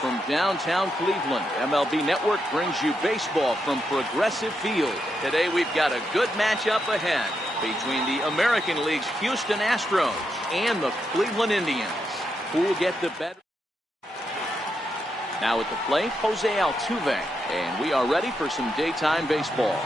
from downtown Cleveland. MLB Network brings you baseball from Progressive Field. Today we've got a good matchup ahead between the American League's Houston Astros and the Cleveland Indians. Who will get the better? Now at the plate, Jose Altuve, and we are ready for some daytime baseball.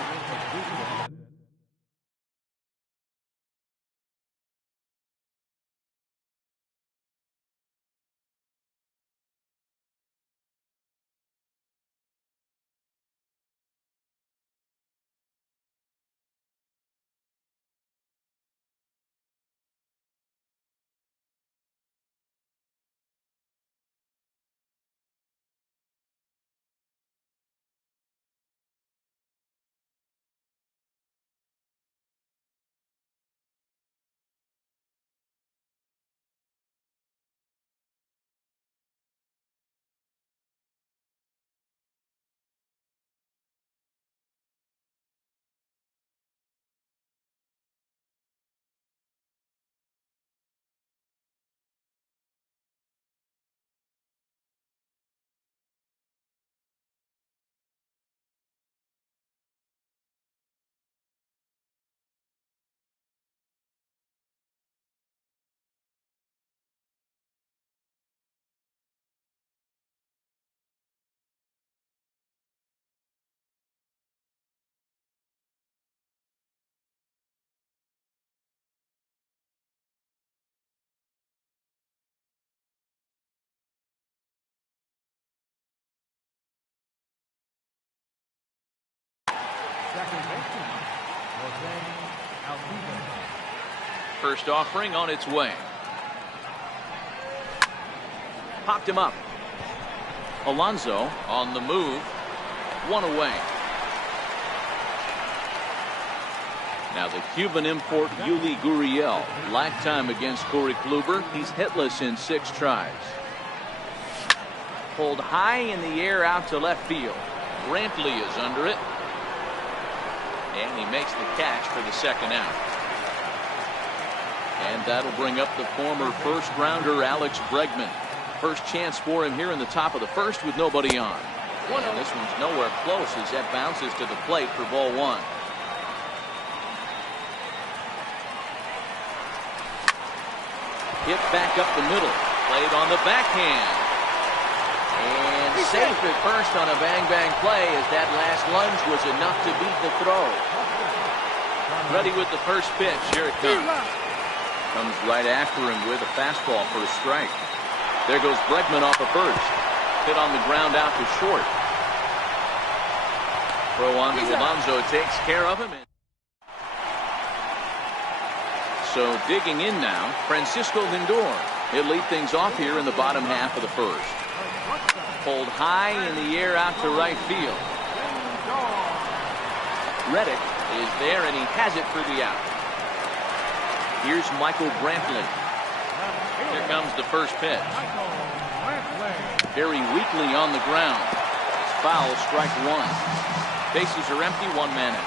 First offering on its way. Popped him up. Alonso on the move. One away. Now the Cuban import Yuli Gurriel. Lifetime against Corey Kluber. He's hitless in 6 tries. Pulled high in the air out to left field. Brantley is under it. And he makes the catch for the second out. And that'll bring up the former first-rounder Alex Bregman. First chance for him here in the top of the first with nobody on. And this one's nowhere close as that bounces to the plate for ball 1. Hit back up the middle. Played on the backhand. And safe at first on a bang-bang play as that last lunge was enough to beat the throw. Ready with the first pitch. Here it comes. Comes right after him with a fastball for a strike. There goes Bregman off of first. Hit on the ground out to short. Throw on to Alonso takes care of him. So digging in now, Francisco Lindor. He'll lead things off here in the bottom half of the first. Pulled high in the air out to right field. Reddick is there and he has it for the out. Here's Michael Brantley. Here comes the first pitch. Very weakly on the ground. It's foul, strike 1. Bases are empty, 1 man out.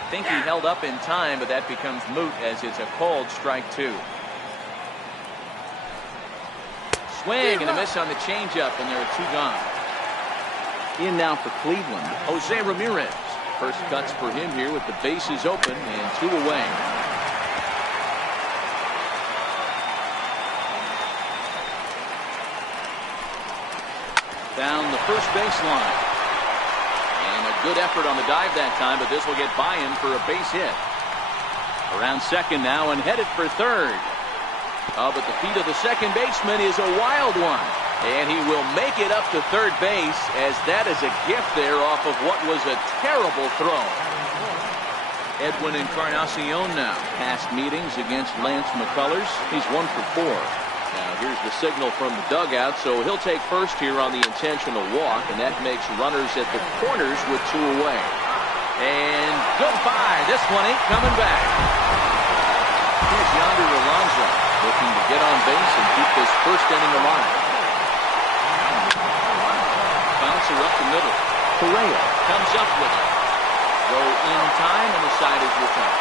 I think he held up in time, but that becomes moot as it's a called strike 2. Swing and a miss on the changeup, and there are 2 gone. In now for Cleveland, Jose Ramirez. First cuts for him here with the bases open and 2 away. Down the first baseline. And a good effort on the dive that time, but this will get by him for a base hit. Around second now and headed for third. But the feet of the second baseman is a wild one. And he will make it up to third base as that is a gift there off of what was a terrible throw. Edwin Encarnacion now. Past meetings against Lance McCullers. He's 1 for 4. Now here's the signal from the dugout, so he'll take first here on the intentional walk, and that makes runners at the corners with 2 away. And goodbye. This one ain't coming back. Here's Yonder Alonso looking to get on base and keep this first inning alive. Bouncer up the middle. Correa comes up with it. Go in time, and the side is returned.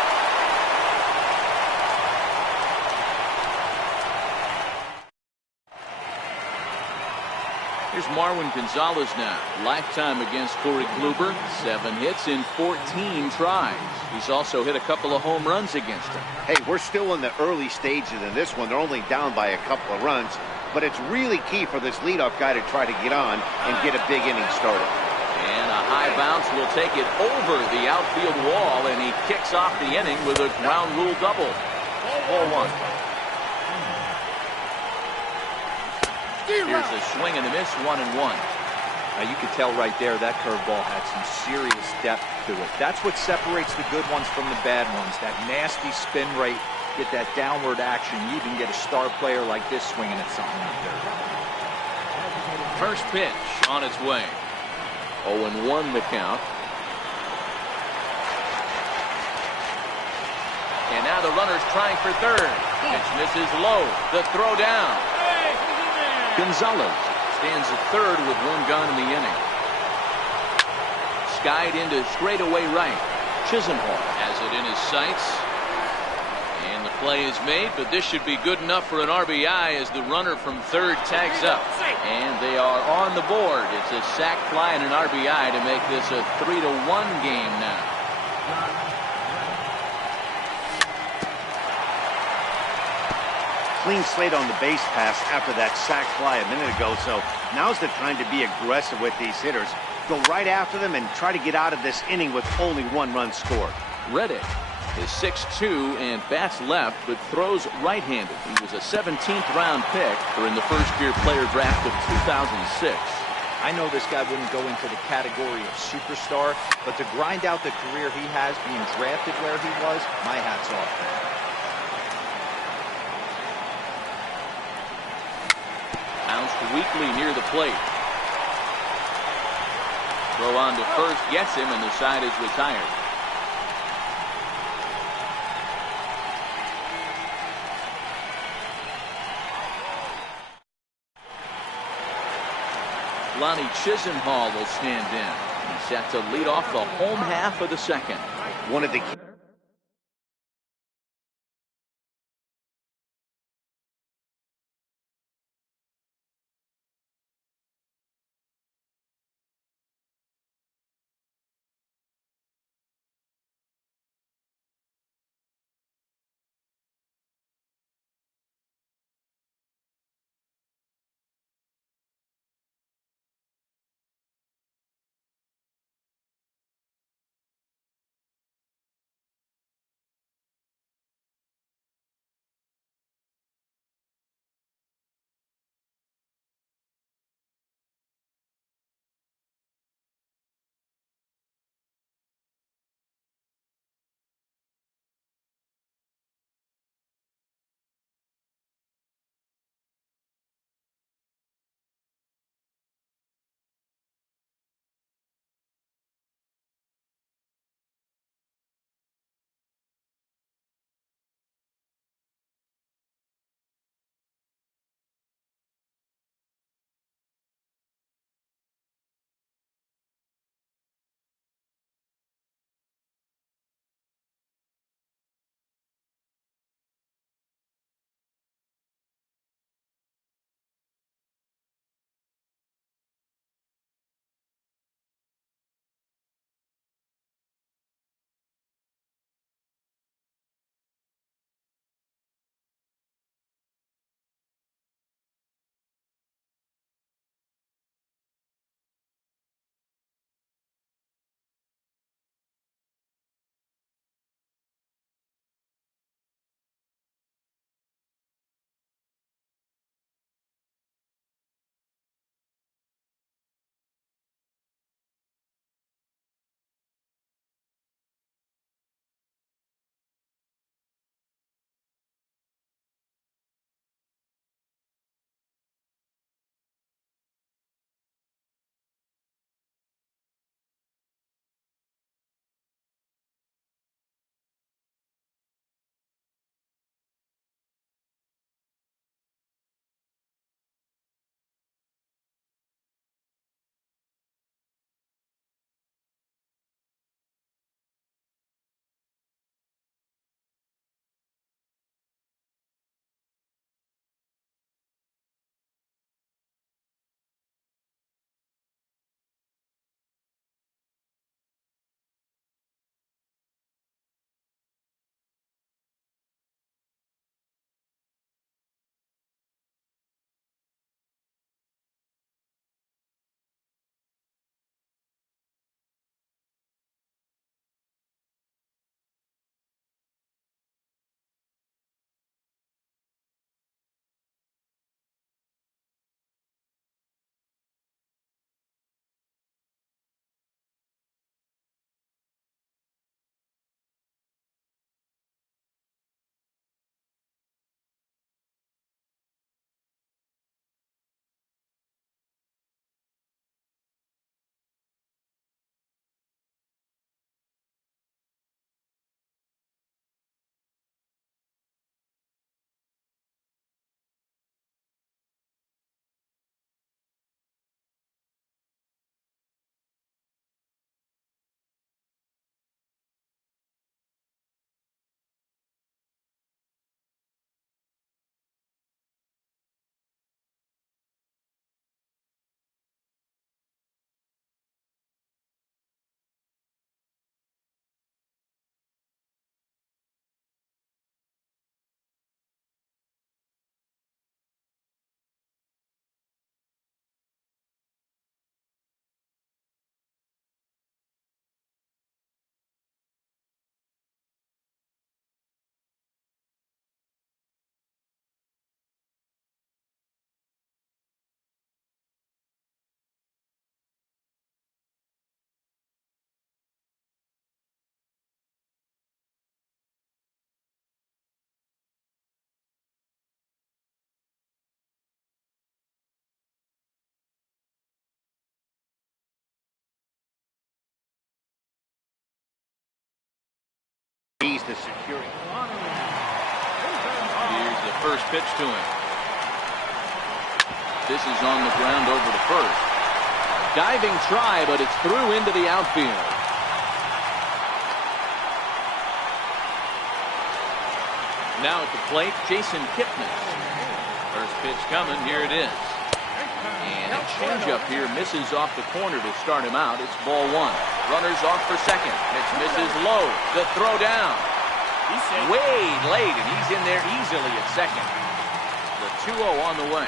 Here's Marwin Gonzalez now. Lifetime against Corey Kluber. 7 hits in 14 tries. He's also hit a couple of home runs against him. Hey, we're still in the early stages in this one. They're only down by a couple of runs. But it's really key for this leadoff guy to try to get on and get a big inning started. And a high bounce will take it over the outfield wall, and he kicks off the inning with a ground rule double. Ball 1. Here's a swing and a miss, 1-1. Now you could tell right there that curveball had some serious depth to it. That's what separates the good ones from the bad ones. That nasty spin rate, get that downward action. You even get a star player like this swinging at something out there. First pitch on its way. 0-1 the count. And now the runner's trying for third. Pitch misses low. The throw down. Gonzalez stands at third with 1 gone in the inning. Skied into straightaway right. Chisenhall has it in his sights. And the play is made, but this should be good enough for an RBI as the runner from third tags up. And they are on the board. It's a sac fly and an RBI to make this a 3-1 game now. Clean slate on the base pass after that sac fly a minute ago, so now's the time to be aggressive with these hitters. Go right after them and try to get out of this inning with only 1 run scored. Reddick is 6'2" and bats left, but throws right-handed. He was a 17th round pick during the first-year player draft of 2006. I know this guy wouldn't go into the category of superstar, but to grind out the career he has being drafted where he was, my hat's off to him. Bounced weakly near the plate. Throw on to first gets him, and the side is retired. Lonnie Chisenhall will stand in. He's set to lead off the home half of the second. One of the to securing. Here's the first pitch to him. This is on the ground over to first. Diving try, but it's through into the outfield. Now at the plate, Jason Kipnis. First pitch coming. Here it is. And a changeup here misses off the corner to start him out. It's ball one. Runners off for second. Pitch misses low. The throw down. Way late, and he's in there easily at second. The 2-0 on the way.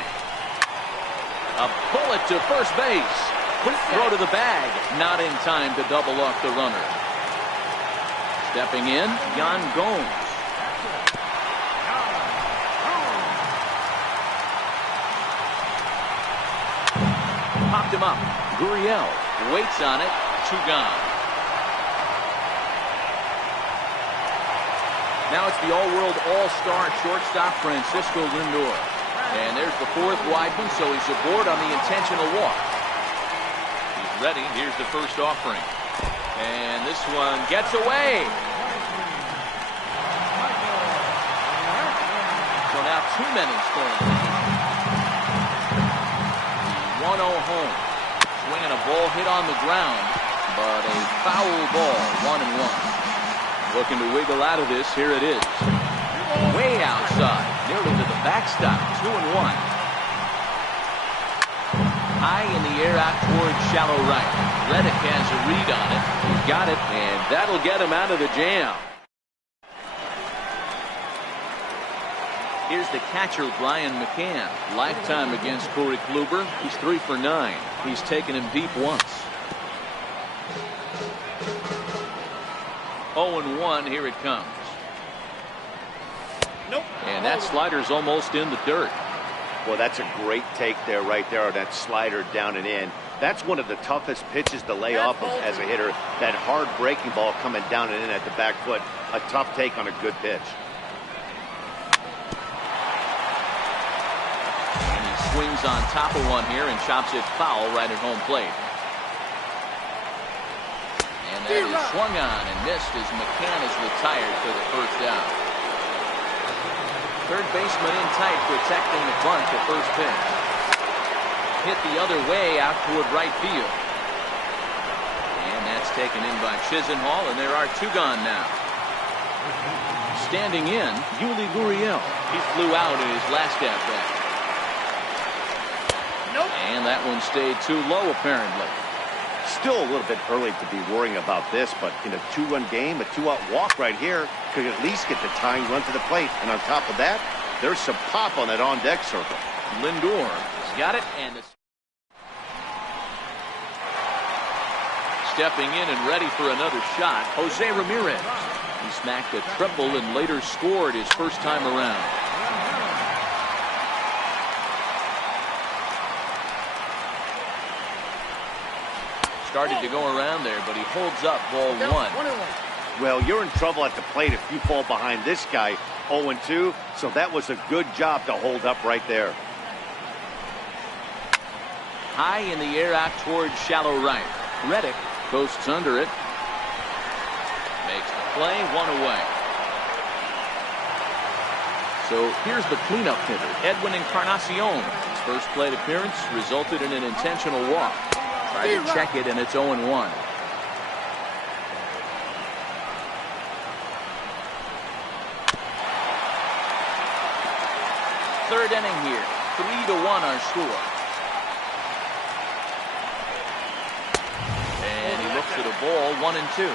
A bullet to first base. Quick throw to the bag. Not in time to double off the runner. Stepping in, Yan Gomes. Popped him up. Gurriel waits on it. 2 gone. Now it's the all-world all-star shortstop Francisco Lindor. And there's the 4th wide one, so he's aboard on the intentional walk. He's ready. Here's the first offering. And this one gets away. So now 2 men in scoring. 1-0 home. Swinging a ball hit on the ground, but a foul ball. 1-1. Looking to wiggle out of this. Here it is. Way outside. Nearly to the backstop. 2-1. High in the air out towards shallow right. Reddick has a read on it. He's got it, and that'll get him out of the jam. Here's the catcher, Brian McCann. Lifetime against Corey Kluber. He's 3 for 9. He's taken him deep once. 0-1. Here it comes. Nope. And that slider's almost in the dirt. Well, that's a great take there, right there, that slider down and in. That's one of the toughest pitches to lay off of as a hitter. That hard breaking ball coming down and in at the back foot. A tough take on a good pitch. And he swings on top of one here and chops it foul right at home plate. And that is swung on and missed as McCann is retired for the first out. Third baseman in tight, protecting the bunt to first pitch. Hit the other way out toward right field. And that's taken in by Chisenhall, and there are 2 gone now. Standing in, Yuli Gurriel. He flew out in his last at-bat. Nope. And that one stayed too low, apparently. Still a little bit early to be worrying about this, but in a 2-run game, a 2-out walk right here could at least get the tying run to the plate. And on top of that, there's some pop on that on-deck circle. Lindor has got it, and stepping in and ready for another shot, Jose Ramirez. He smacked a triple and later scored his first time around. Started to go around there, but he holds up ball 1. Well, you're in trouble at the plate if you fall behind this guy 0-2, so that was a good job to hold up right there. High in the air out towards shallow right. Reddick coasts under it. Makes the play, 1 away. So here's the cleanup hitter, Edwin Encarnacion. His first plate appearance resulted in an intentional walk. Try to check it, and it's 0-1. Third inning here. 3-1 our score. And he looks at a ball, 1-2.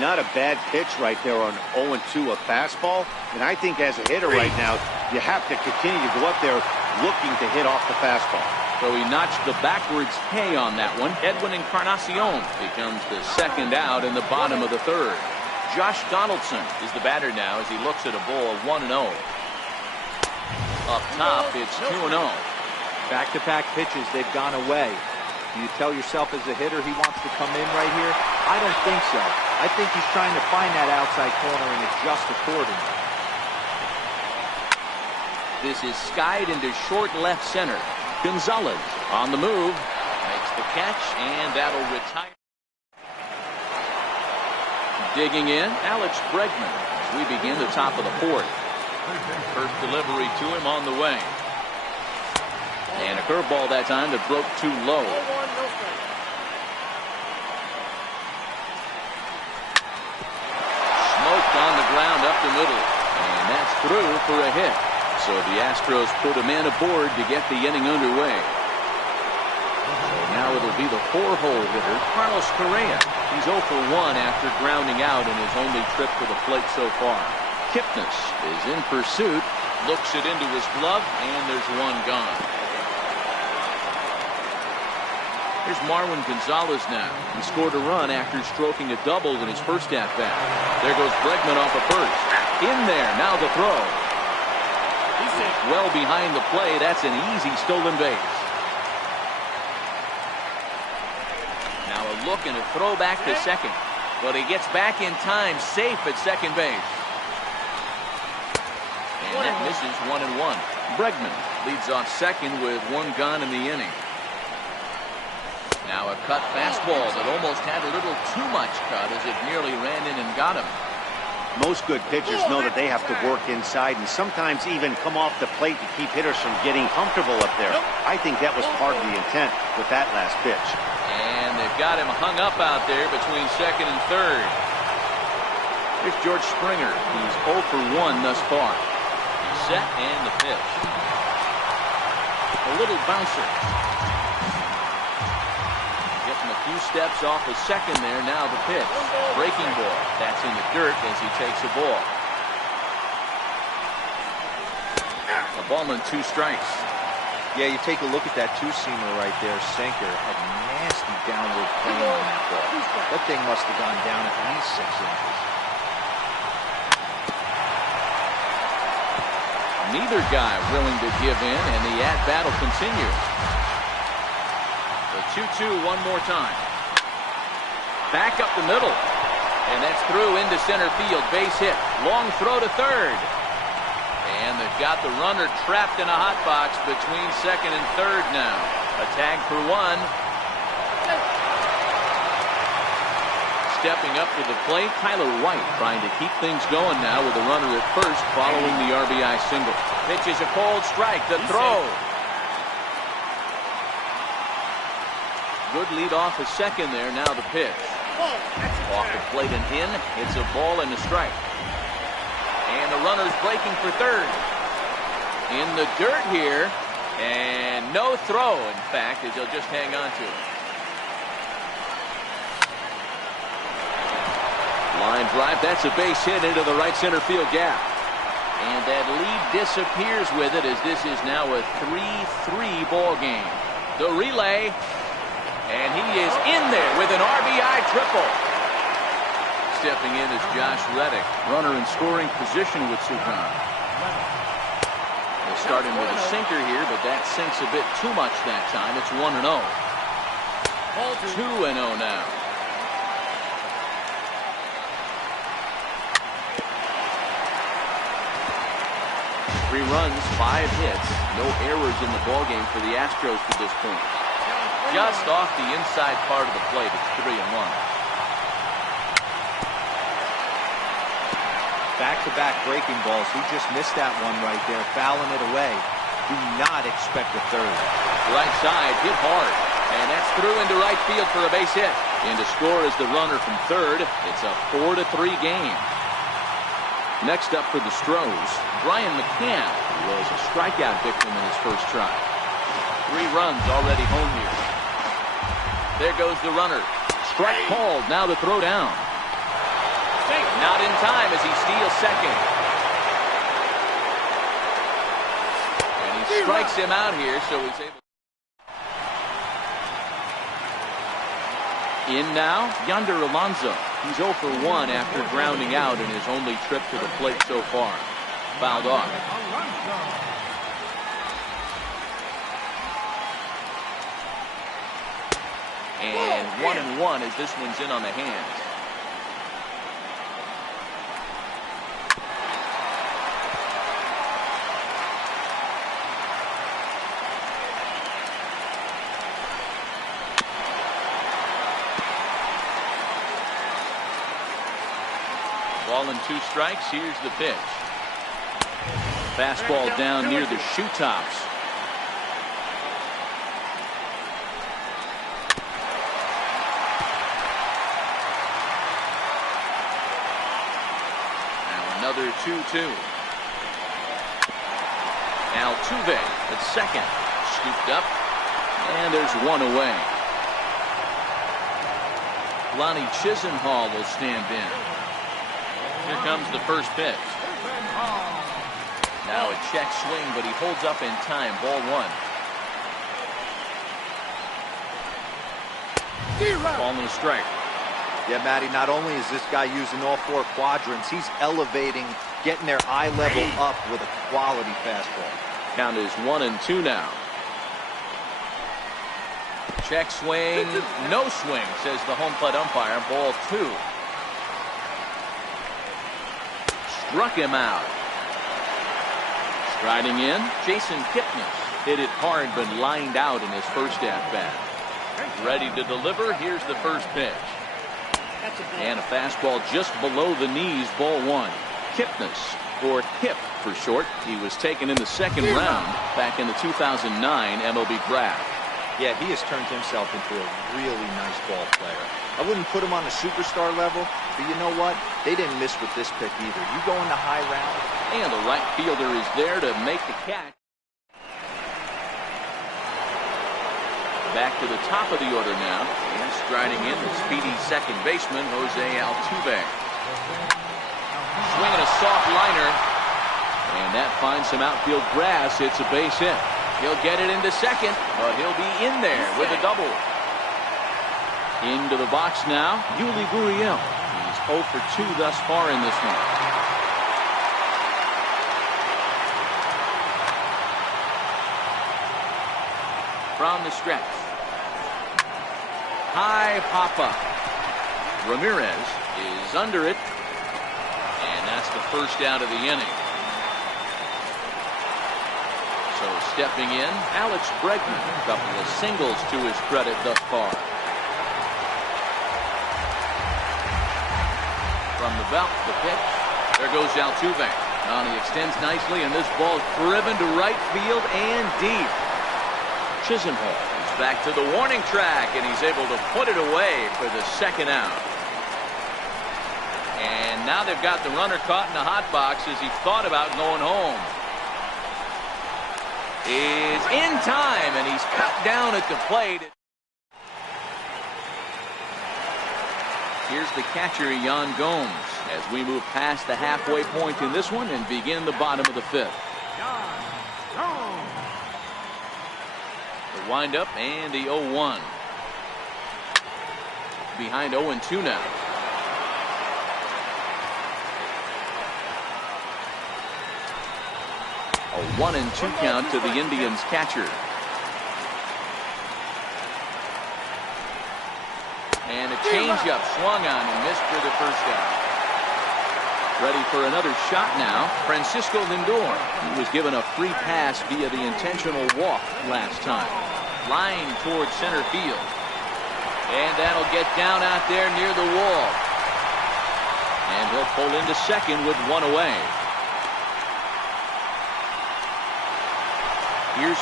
Not a bad pitch right there on 0-2, a fastball. And I think as a hitter right now, you have to continue to go up there looking to hit off the fastball. So he notched the backwards K on that one. Edwin Encarnacion becomes the second out in the bottom of the third. Josh Donaldson is the batter now as he looks at a ball, 1-0. Up top, it's 2-0. Back-to-back pitches, they've gone away. Do you tell yourself as a hitter he wants to come in right here? I don't think so. I think he's trying to find that outside corner and adjust accordingly. This is skied into short left center. Gonzalez on the move. Makes the catch, and that'll retire. Digging in, Alex Bregman. We begin the top of the fourth. First delivery to him on the way. And a curveball that time that broke too low. Smoked on the ground up the middle. And that's through for a hit. So the Astros put a man aboard to get the inning underway. So now it'll be the 4-hole hitter, Carlos Correa. He's 0 for 1 after grounding out in his only trip to the plate so far. Kipnis is in pursuit, looks it into his glove, and there's one gone. Here's Marwin Gonzalez now. He scored a run after stroking a double in his first at-bat. There goes Bregman off of first. In there, now the throw. Well behind the play, that's an easy stolen base. Now a look and a throw back to second. But he gets back in time, safe at second base. And that misses 1-1. Bregman leads off second with one gone in the inning. Now a cut fastball that almost had a little too much cut as it nearly ran in and got him. Most good pitchers know that they have to work inside and sometimes even come off the plate to keep hitters from getting comfortable up there. I think that was part of the intent with that last pitch. And they've got him hung up out there between second and third. Here's George Springer. He's 0 for 1 thus far. He's set and the pitch. A little bouncer. Getting a few steps off the second there. Now the pitch. Breaking ball. That's in the dirt as he takes a ball. A ball and 2 strikes. Yeah, you take a look at that two-seamer right there. Sinker had nasty downward plane on that ball. That thing must have gone down at least 6 inches. Neither guy willing to give in, and the at-bat will continue. The 2-2 one more time. Back up the middle. And that's through into center field. Base hit. Long throw to third. And they've got the runner trapped in a hot box between second and third now. A tag for 1. Stepping up to the plate, Tyler White trying to keep things going now with a runner at first following the RBI single. Pitches a cold strike. The throw. Good lead off a second there. Now the pitch. Off the plate and in. It's a ball and a strike. And the runner's breaking for third. In the dirt here. And no throw, in fact, as they'll just hang on to it. Line drive. That's a base hit into the right center field gap. And that lead disappears with it as this is now a 3-3 ball game. The relay. And he is in there with an RBI triple. Stepping in is Josh Reddick. Runner in scoring position with Sukan. They'll start him with a sinker here, but that sinks a bit too much that time. It's 1-0. 2-0 now. Three runs, 5 hits, no errors in the ballgame for the Astros to this point. Just off the inside part of the plate, it's 3-1. Back-to-back breaking balls. He just missed that one right there, fouling it away. Do not expect a third. Right side, hit hard. And that's through into right field for a base hit. And to score is the runner from third. It's a 4-3 game. Next up for the Stros, Brian McCann, who was a strikeout victim in his first try. 3 runs already home here. There goes the runner. Strike called. Now the throw down. Not in time as he steals second. And he strikes him out here, so he's able. In now, Yonder Alonso. He's 0 for 1 after grounding out in his only trip to the plate so far. Fouled off. And 1-1 as this one's in on the hands. Ball and 2 strikes. Here's the pitch. Fastball down near the shoe tops. Now another 2-2. Altuve at second. Scooped up. And there's one away. Lonnie Chisenhall will stand in. Here comes the first pitch. Now a check swing, but he holds up in time. Ball 1. Ball and a strike. Yeah, Matty, not only is this guy using all 4 quadrants, he's elevating, getting their eye level up with a quality fastball. Count is 1-2 now. Check swing, no swing, says the home plate umpire. Ball 2. Struck him out. Striding in, Jason Kipnis. Hit it hard, but lined out in his first at-bat. Ready to deliver. Here's the first pitch. And a fastball just below the knees. Ball 1. Kipnis, or Kip for short. He was taken in the second round back in the 2009 MLB draft. Yeah, he has turned himself into a really nice ball player. I wouldn't put him on a superstar level, but you know what? They didn't miss with this pick either. You go in the high round. And the right fielder is there to make the catch. Back to the top of the order now. And striding in the speedy second baseman, Jose Altuve. Swinging a soft liner. And that finds some outfield grass. It's a base hit. He'll get it into second, but he'll be in there with a double. Into the box now, Yuli Gurriel. He's 0 for 2 thus far in this one. From the stretch. High pop-up. Ramirez is under it. And that's the first out of the inning. So stepping in, Alex Bregman. A couple of singles to his credit thus far. From the belt, the pitch. There goes Altuve. He extends nicely, and this ball is driven to right field and deep. Chisenhall is back to the warning track, and he's able to put it away for the second out. And now they've got the runner caught in the hot box as he thought about going home. Is in time, and he's cut down at the plate. Here's the catcher, Yan Gomes, as we move past the halfway point in this one and begin the bottom of the 5th. The windup and the 0-1. Behind 0-2 now. A 1-2 count to the Indians catcher. And a changeup swung on and missed for the first out. Ready for another shot now, Francisco Lindor. He was given a free pass via the intentional walk last time. Line towards center field. And that'll get down out there near the wall. And he'll pull into second with one away. Here's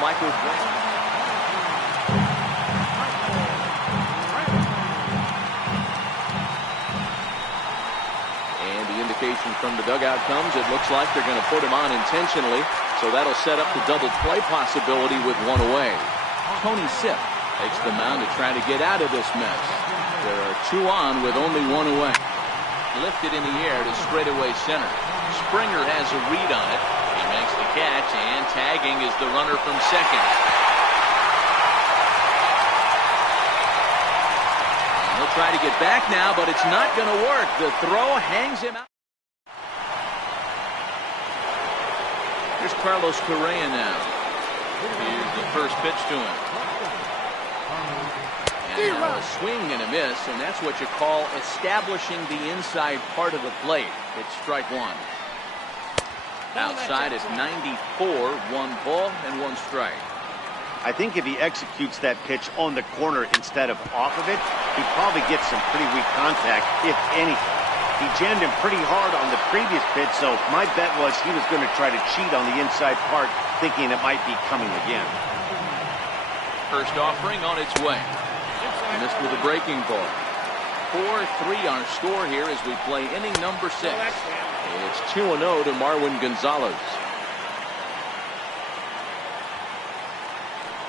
Michael Grant. And the indication from the dugout comes. It looks like they're going to put him on intentionally. So that'll set up the double play possibility with one away. Tony Sipp takes the mound to try to get out of this mess. There are two on with only one away. Lifted in the air to straightaway center. Springer has a read on it. He makes the catch, and tagging is the runner from second. And he'll try to get back now, but it's not going to work. The throw hangs him out. Here's Carlos Correa now. Here's the first pitch to him. And a swing and a miss, and that's what you call establishing the inside part of the plate. It's strike one. Outside is 94, 1 ball and 1 strike. I think if he executes that pitch on the corner instead of off of it, he probably gets some pretty weak contact, if anything. He jammed him pretty hard on the previous pitch, so my bet was he was going to try to cheat on the inside part, thinking it might be coming again. First offering on its way. Missed with a breaking ball. 4-3 our score here as we play inning number 6. It's 2-0 to Marwin Gonzalez.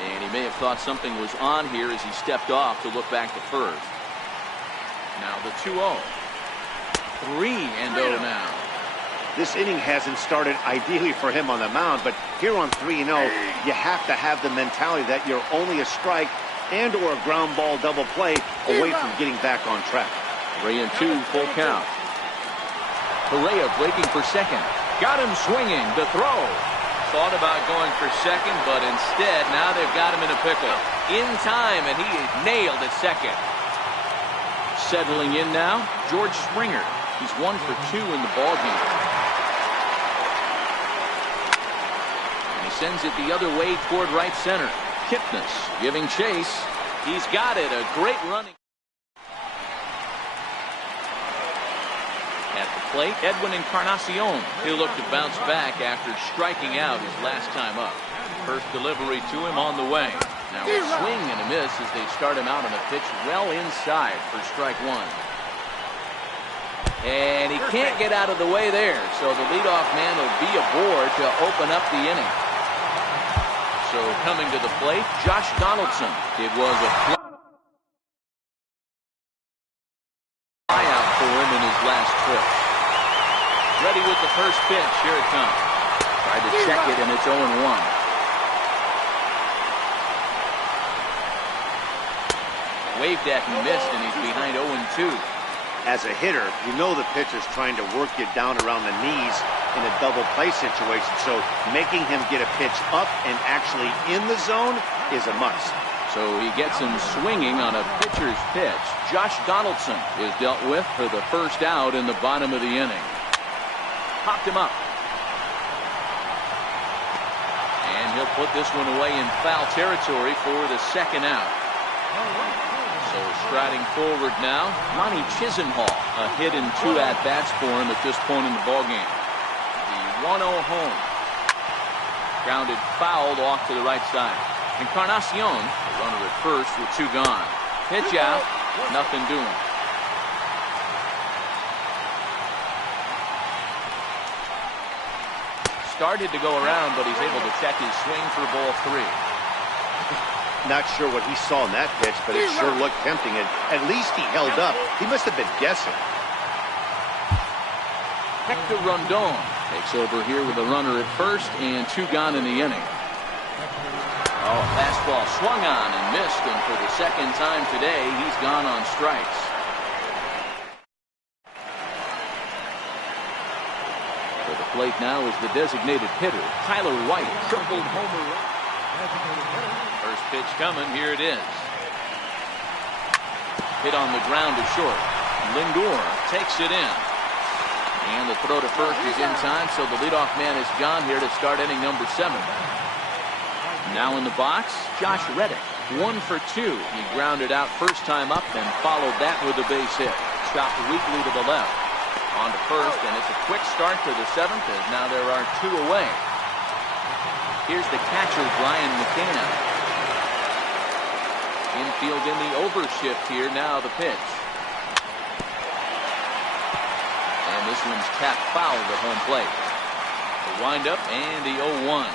And he may have thought something was on here as he stepped off to look back to first. Now the 2-0. 3-0 now. This inning hasn't started ideally for him on the mound, but here on 3-0, you have to have the mentality that you're only a strike and or a ground ball double play away from getting back on track. 3-2, full count. Correa breaking for second. Got him swinging. The throw. Thought about going for second, but instead now they've got him in a pickle. In time, and he is nailed at second. Settling in now, George Springer. He's 1 for 2 in the ballgame. And he sends it the other way toward right center. Kipnis giving chase. He's got it. A great running. At the plate, Edwin Encarnacion. He'll look to bounce back after striking out his last time up. First delivery to him on the way. Now a swing and a miss as they start him out on a pitch well inside for strike one. And he can't get out of the way there, so the leadoff man will be aboard to open up the inning. So coming to the plate, Josh Donaldson. It was a flyout for him in his last trip. Ready with the first pitch. Here it comes. Tried to check it, and it's 0-1. Waved at and missed, and he's behind 0-2. As a hitter, you know the pitcher's trying to work you down around the knees in a double play situation, so making him get a pitch up and actually in the zone is a must. So he gets him swinging on a pitcher's pitch. Josh Donaldson is dealt with for the first out in the bottom of the inning. Popped him up. And he'll put this one away in foul territory for the second out. So striding forward now, Lonnie Chisenhall. A hit in 2 at-bats for him at this point in the ballgame. The 1-0 home. Grounded fouled off to the right side. Encarnacion, the runner at first with 2 gone. Pitch out, nothing doing. Started to go around, but he's able to check his swing for ball 3. Not sure what he saw in that pitch, but it sure looked tempting. And at least he held up. He must have been guessing. Hector Rondon takes over here with a runner at first and 2 gone in the inning. Oh, fastball swung on and missed, and for the second time today, he's gone on strikes. For the plate now is the designated hitter, Tyler White. Tripled homer run. First pitch coming, here it is. Hit on the ground to short. Lindor takes it in. And the throw to first is in time, so the leadoff man is gone here to start inning number 7. Now in the box, Josh Reddick. 1 for 2. He grounded out first time up and followed that with a base hit. Chopped weakly to the left. On to first, and it's a quick start to the 7th as now there are 2 away. Here's the catcher, Brian McKenna. Infield in the overshift here. Now the pitch. And this one's tapped foul at home plate. The windup and the 0-1.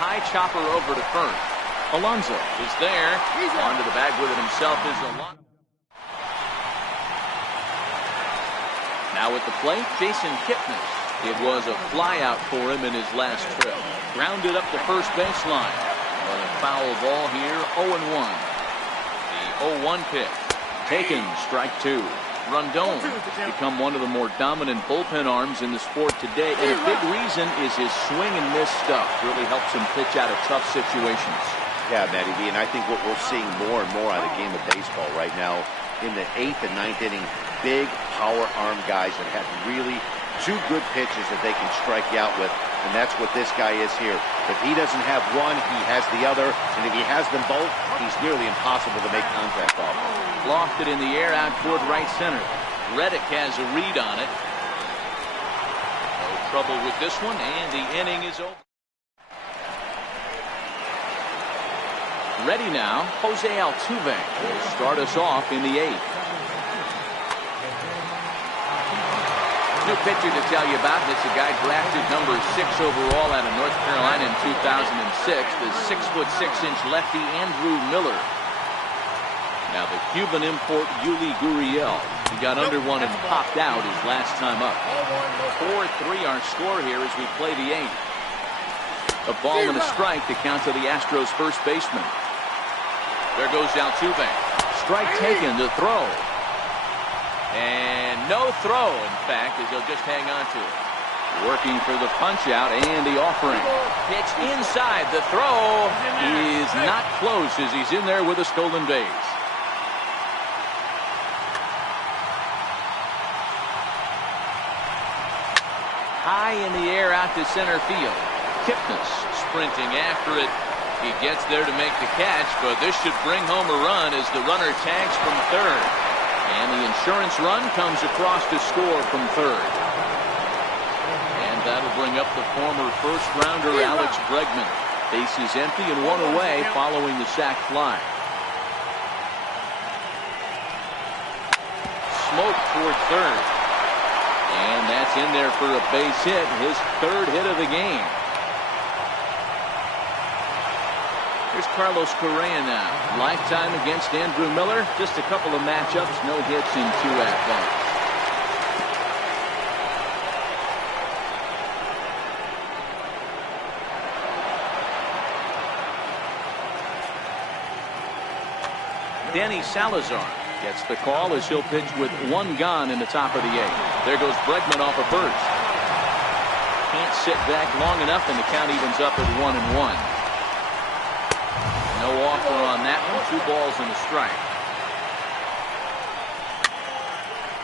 High chopper over to first. Alonso is there. Onto the bag with it himself is Alonso. Now at the plate, Jason Kipnis. It was a flyout for him in his last trip. Grounded up the first baseline. But a foul ball here, 0-1. The 0-1 pitch. Taken, strike two. Rondon has become one of the more dominant bullpen arms in the sport today, and a big reason is his swing and miss stuff. Really helps him pitch out of tough situations. Yeah, Matty B, and I think what we're seeing more and more out of the game of baseball right now, in the 8th and 9th inning, big power arm guys that have really two good pitches that they can strike you out with, and that's what this guy is here. If he doesn't have one, he has the other, and if he has them both, he's nearly impossible to make contact off. Lofted in the air out toward right center. Reddick has a read on it. No trouble with this one, and the inning is over. Ready now, Jose Altuve will start us off in the 8th. New pitcher to tell you about. It's a guy drafted number 6 overall out of North Carolina in 2006. The 6'6" lefty Andrew Miller. Now the Cuban import Yuli Gurriel. He got under one and popped out his last time up. 4-3 our score here as we play the 8th. A ball and a strike to count to the Astros first baseman. There goes Altuve. Strike taken to throw. And no throw, in fact, as he'll just hang on to it. Working for the punch out and the offering. Pitch inside. The throw is not close as he's in there with a stolen base. High in the air out to center field. Kipnis sprinting after it. He gets there to make the catch, but this should bring home a run as the runner tags from third. And the insurance run comes across to score from third. And that'll bring up the former first-rounder Alex Bregman. Bases empty and one away following the sac fly. Smoke toward third. And that's in there for a base hit, his third hit of the game. Here's Carlos Correa now. Lifetime against Andrew Miller. Just a couple of matchups, no hits in 2 at-bats. Danny Salazar gets the call as he'll pitch with 1 gone in the top of the 8th. There goes Bregman off of first. Can't sit back long enough, and the count evens up at 1-1. No offer on that one. 2 balls and a strike.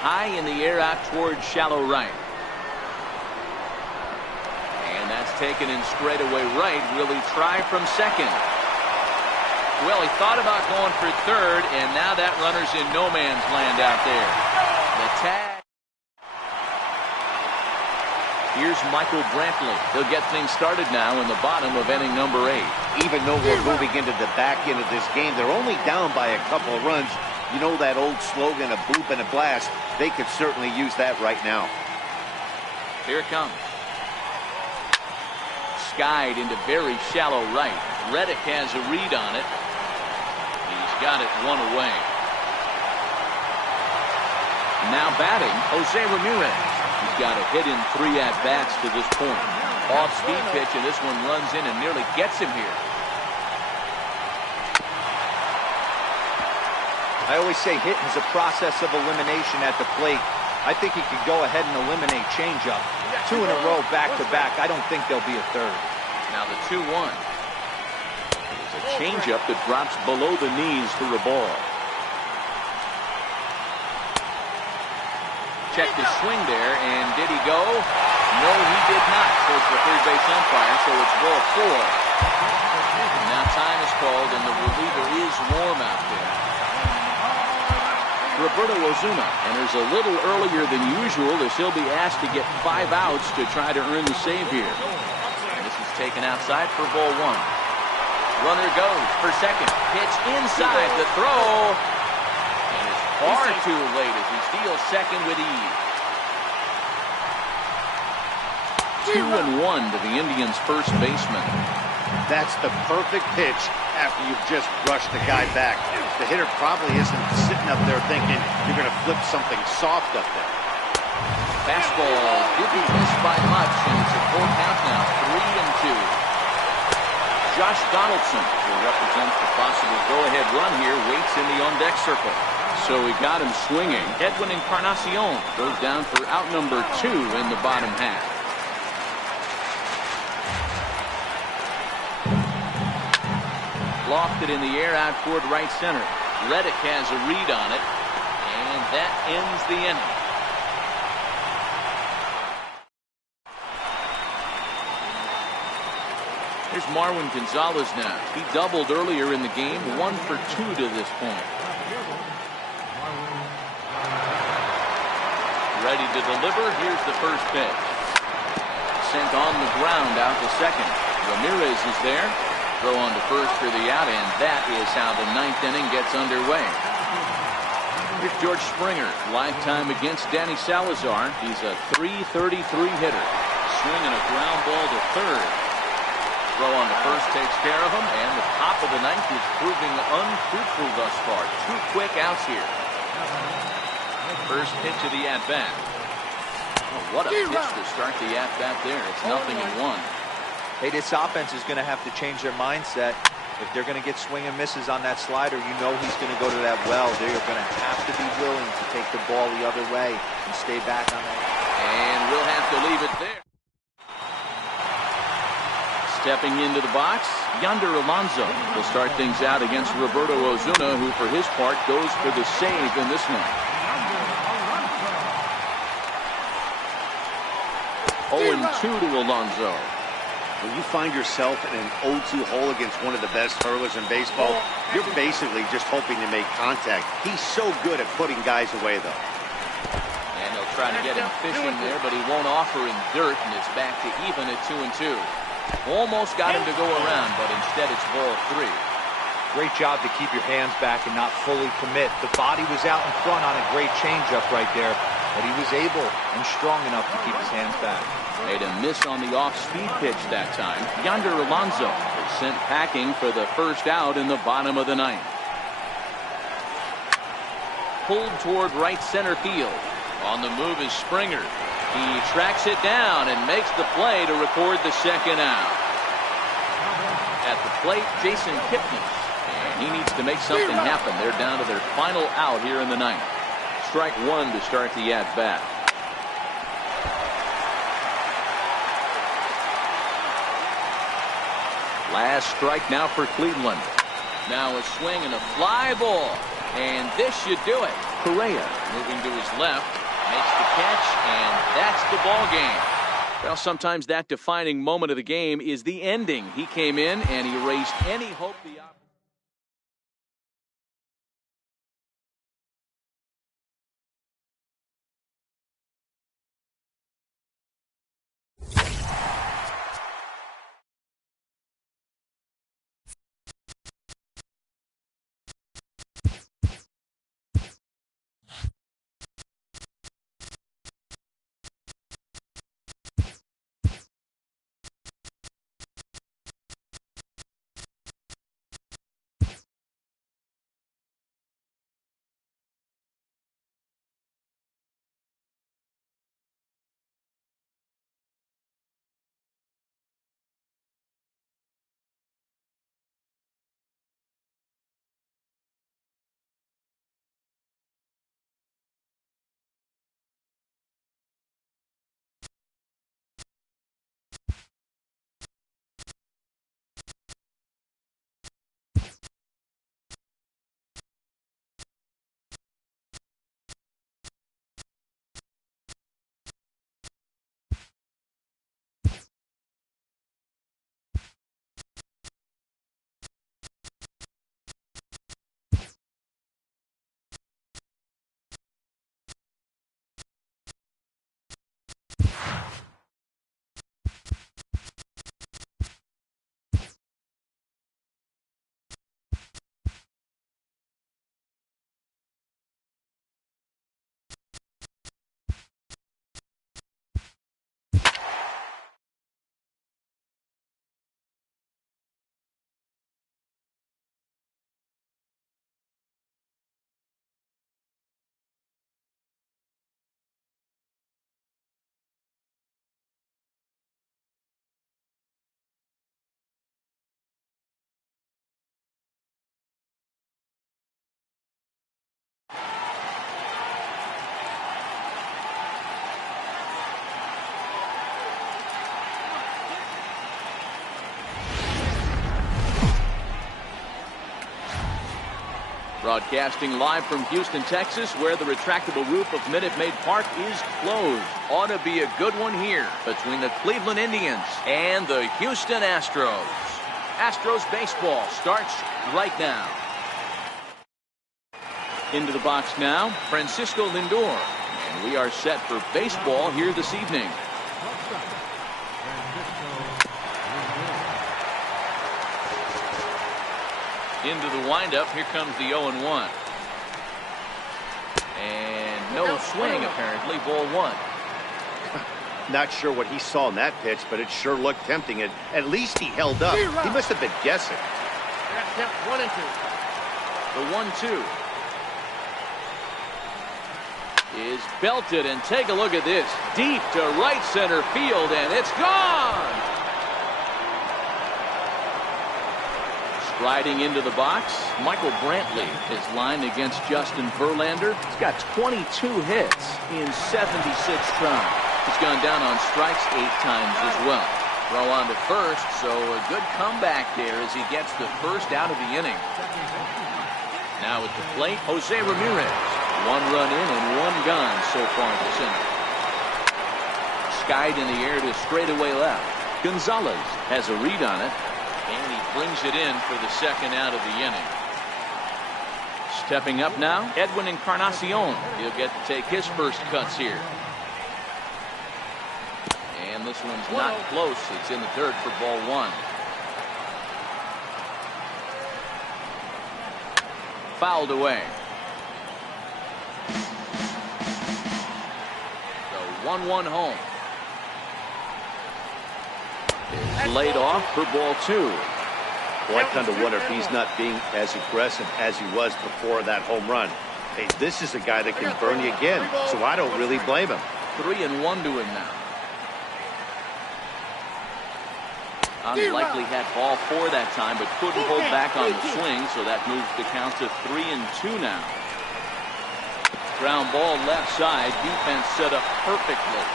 High in the air out towards shallow right. And that's taken in straightaway right. Really try from second. Well, he thought about going for third, and now that runner's in no man's land out there. The tag. Here's Michael Brantley. He'll get things started now in the bottom of inning number 8. Even though we're moving into the back end of this game, they're only down by a couple of runs. You know that old slogan, a boop and a blast. They could certainly use that right now. Here it comes. Skied into very shallow right. Reddick has a read on it. He's got it 1 away. Now batting, Jose Ramirez. He's got a hit in 3 at-bats to this point. Off-speed pitch, and this one runs in and nearly gets him here. I always say hitting is a process of elimination at the plate. I think he could go ahead and eliminate changeup. 2 in a row back-to-back. I don't think there'll be a third. Now the 2-1. It's a changeup that drops below the knees for a ball. Checked his swing there, and did he go? No, he did not, says the third base umpire, so it's ball 4. And now time is called, and the reliever is warm out there. Roberto Ozuna enters a little earlier than usual as he'll be asked to get 5 outs to try to earn the save here. And this is taken outside for ball 1. Runner goes for second. Pitch inside. The throw. And his Far too late as he steals second with ease. 2-1 to the Indians' first baseman. That's the perfect pitch after you've just brushed the guy back. The hitter probably isn't sitting up there thinking you're going to flip something soft up there. Fastball didn't miss by much, and it's a full count now, 3-2. Josh Donaldson, who represents the possible go-ahead run here, waits in the on-deck circle. So he got him swinging. Edwin Encarnacion goes down for out number 2 in the bottom half. Lofted in the air out toward right center. Reddick has a read on it, and that ends the inning. Here's Marwin Gonzalez now. He doubled earlier in the game, 1 for 2 to this point. Ready to deliver. Here's the first pitch. Sent on the ground out to second. Ramirez is there. Throw on to first for the out, and that is how the 9th inning gets underway. Here's George Springer, lifetime against Danny Salazar. He's a .333 hitter. Swinging a ground ball to third. Throw on to first takes care of him, and the top of the 9th is proving unfruitful thus far. 2 quick outs here. First pitch of the at-bat. Oh, what a pitch to start the at-bat there. It's 0-1. Hey, this offense is going to have to change their mindset. If they're going to get swing and misses on that slider, you know he's going to go to that well. They're going to have to be willing to take the ball the other way and stay back on that. And we'll have to leave it there. Stepping into the box, Yonder Alonso will start things out against Roberto Osuna, who for his part goes for the save in this one. 0-2 to Alonso. When you find yourself in an 0-2 hole against one of the best hurlers in baseball, you're basically just hoping to make contact. He's so good at putting guys away, though. And they'll try to get him fishing there, but he won't offer him dirt, and it's back to even at 2-2. Almost got him to go around, but instead it's ball 3. Great job to keep your hands back and not fully commit. The body was out in front on a great changeup right there, but he was able and strong enough to keep his hands back. Made a miss on the off-speed pitch that time. Yonder Alonso was sent packing for the first out in the bottom of the 9th. Pulled toward right center field. On the move is Springer. He tracks it down and makes the play to record the second out. At the plate, Jason Kipnis. And he needs to make something happen. They're down to their final out here in the 9th. Strike 1 to start the at-bat. Last strike now for Cleveland. Now a swing and a fly ball. And this should do it. Correa moving to his left. Makes the catch, and that's the ball game. Well, sometimes that defining moment of the game is the ending. He came in and he erased any hope the Broadcasting live from Houston, Texas, where the retractable roof of Minute Maid Park is closed. Ought to be a good one here between the Cleveland Indians and the Houston Astros. Astros baseball starts right now. Into the box now, Francisco Lindor. And we are set for baseball here this evening. Into the windup, here comes the 0-1. And no swing, apparently, ball one. Not sure what he saw in that pitch, but it sure looked tempting. At least he held up. He must have been guessing. That's 1-2. The 1-2 is belted, and take a look at this. Deep to right center field, and it's gone! Striding into the box, Michael Brantley is lined against Justin Verlander. He's got 22 hits in 76 tries. He's gone down on strikes 8 times as well. Throw on to first, so a good comeback there as he gets the first out of the inning. Now at the plate, Jose Ramirez. 1 run in and 1 gone so far this inning. Skied in the air to straightaway left. Gonzalez has a read on it, and he brings it in for the second out of the inning. Stepping up now, Edwin Encarnacion. He'll get to take his first cuts here. And this one's not close. It's in the dirt for ball 1. Fouled away. The 1-1 home. Is laid off for ball 2. Well, I kind of wonder if he's not being as aggressive as he was before that home run. Hey, this is a guy that can burn you again, so I don't really blame him. 3-1 to him now. Unlikely had ball 4 that time, but couldn't hold back on the swing, so that moves the count to 3-2 now. Ground ball left side, defense set up perfectly.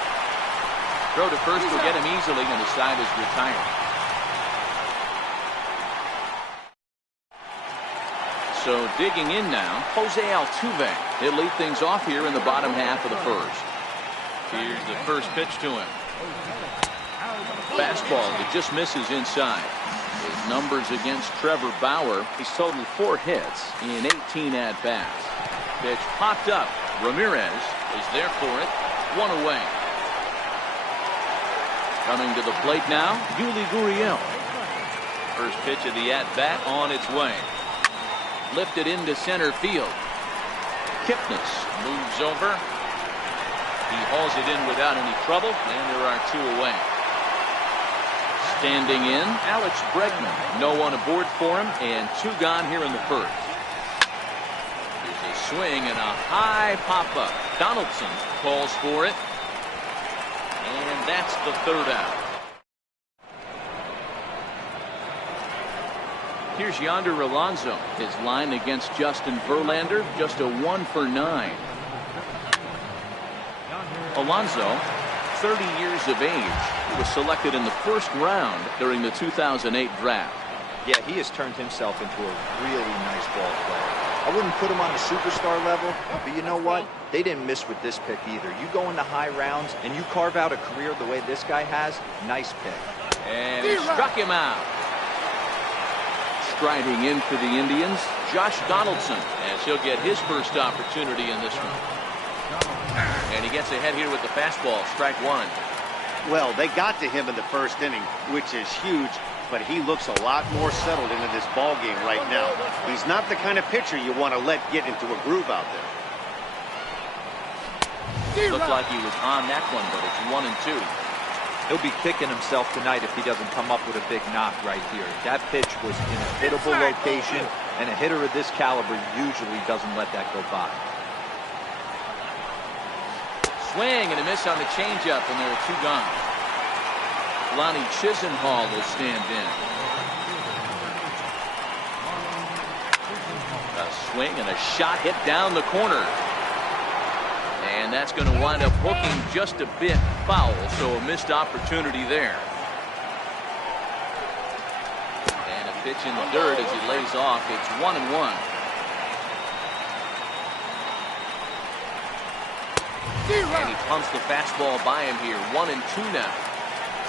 Throw to first will get him easily, and the side is retired. So digging in now, Jose Altuve. He'll lead things off here in the bottom half of the first. Here's the first pitch to him. Fastball that just misses inside. His numbers against Trevor Bauer, he's totaled 4 hits in 18 at-bats. Pitch popped up. Ramirez is there for it. 1 away. Coming to the plate now, Yuli Gurriel. First pitch of the at-bat on its way. Lifted into center field. Kipnis moves over. He hauls it in without any trouble, and there are 2 away. Standing in, Alex Bregman. No one aboard for him, and 2 gone here in the first. There's a swing and a high pop-up. Donaldson calls for it, and that's the 3rd out. Here's Yonder Alonso. His line against Justin Verlander, just a 1 for 9. Alonso, 30 years of age. He was selected in the 1st round during the 2008 draft. Yeah, he has turned himself into a really nice ball player. I wouldn't put him on a superstar level, but you know what? They didn't miss with this pick either. You go into high rounds and you carve out a career the way this guy has, nice pick. And he struck him out. Striding in for the Indians, Josh Donaldson, as he'll get his first opportunity in this one. And he gets ahead here with the fastball, strike 1. Well, they got to him in the 1st inning, which is huge, but he looks a lot more settled into this ball game right now. He's not the kind of pitcher you want to let get into a groove out there. Looked like he was on that one, but it's 1-2. He'll be kicking himself tonight if he doesn't come up with a big knock right here. That pitch was in a hittable location, and a hitter of this caliber usually doesn't let that go by. Swing and a miss on the changeup, and there are 2 gone. Lonnie Chisenhall will stand in. A swing and a shot hit down the corner. And that's going to wind up hooking just a bit foul, so a missed opportunity there. And a pitch in the dirt as he lays off. It's 1-1. And he pumps the fastball by him here. 1-2 now.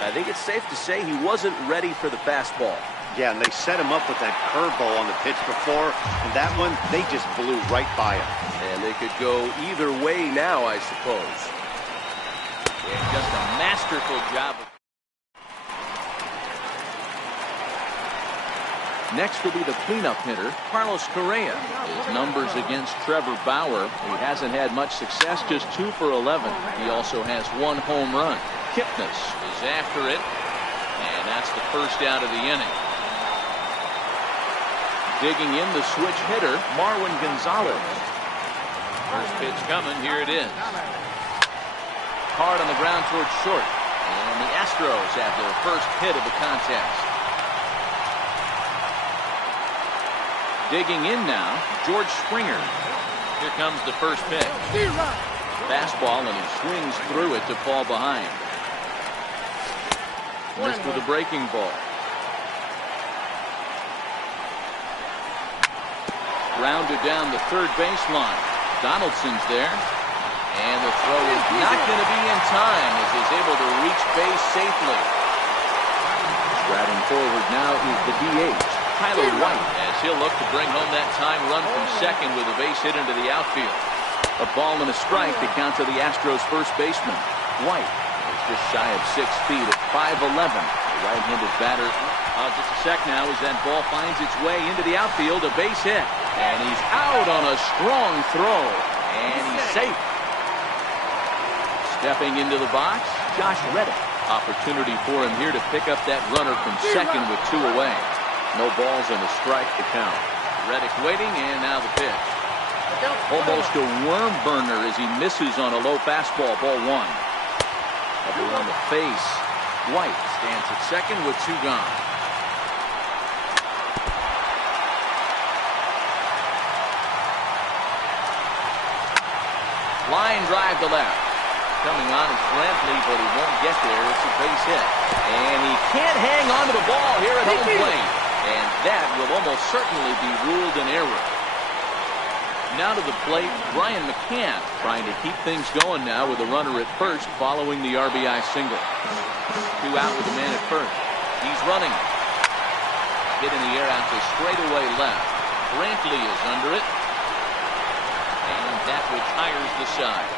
I think it's safe to say he wasn't ready for the fastball. Yeah, and they set him up with that curveball on the pitch before, and that one, they just blew right by him. And they could go either way now, I suppose. And just a masterful job. Next will be the cleanup hitter, Carlos Correa. His numbers against Trevor Bauer. He hasn't had much success, just 2 for 11. He also has 1 home run. Kipnis is after it, and that's the first out of the inning. Digging in the switch hitter, Marwin Gonzalez. First pitch coming, here it is. Hard on the ground towards short, and the Astros have their first hit of the contest. Digging in now, George Springer. Here comes the first pitch. Fastball, and he swings through it to fall behind. Missed with a breaking ball. Grounded down the third baseline. Donaldson's there. And the throw is not going to be in time as he's able to reach base safely. Striding forward now is the DH, Tyler White, as he'll look to bring home that tying run from second with a base hit into the outfield. A ball and a strike to count to the Astros first baseman. White is just shy of 6 feet at 5'11". The right-handed batter. Just a sec now as that ball finds its way into the outfield, a base hit. And he's out on a strong throw. And he's safe. Stepping into the box, Josh Reddick. Opportunity for him here to pick up that runner from second with 2 away. No balls and a strike to count. Reddick waiting, and now the pitch. Almost a worm burner as he misses on a low fastball, ball 1. Up around the face. White stands at second with 2 gone. Line drive to left. Coming on is Brantley, but he won't get there. It's a base hit. And he can't hang on to the ball here at home plate. And that will almost certainly be ruled an error. Now to the plate, Brian McCann trying to keep things going now with a runner at first following the RBI single. 2 out with a man at first. He's running. Hit in the air out to straightaway left. Brantley is under it. And that retires the side.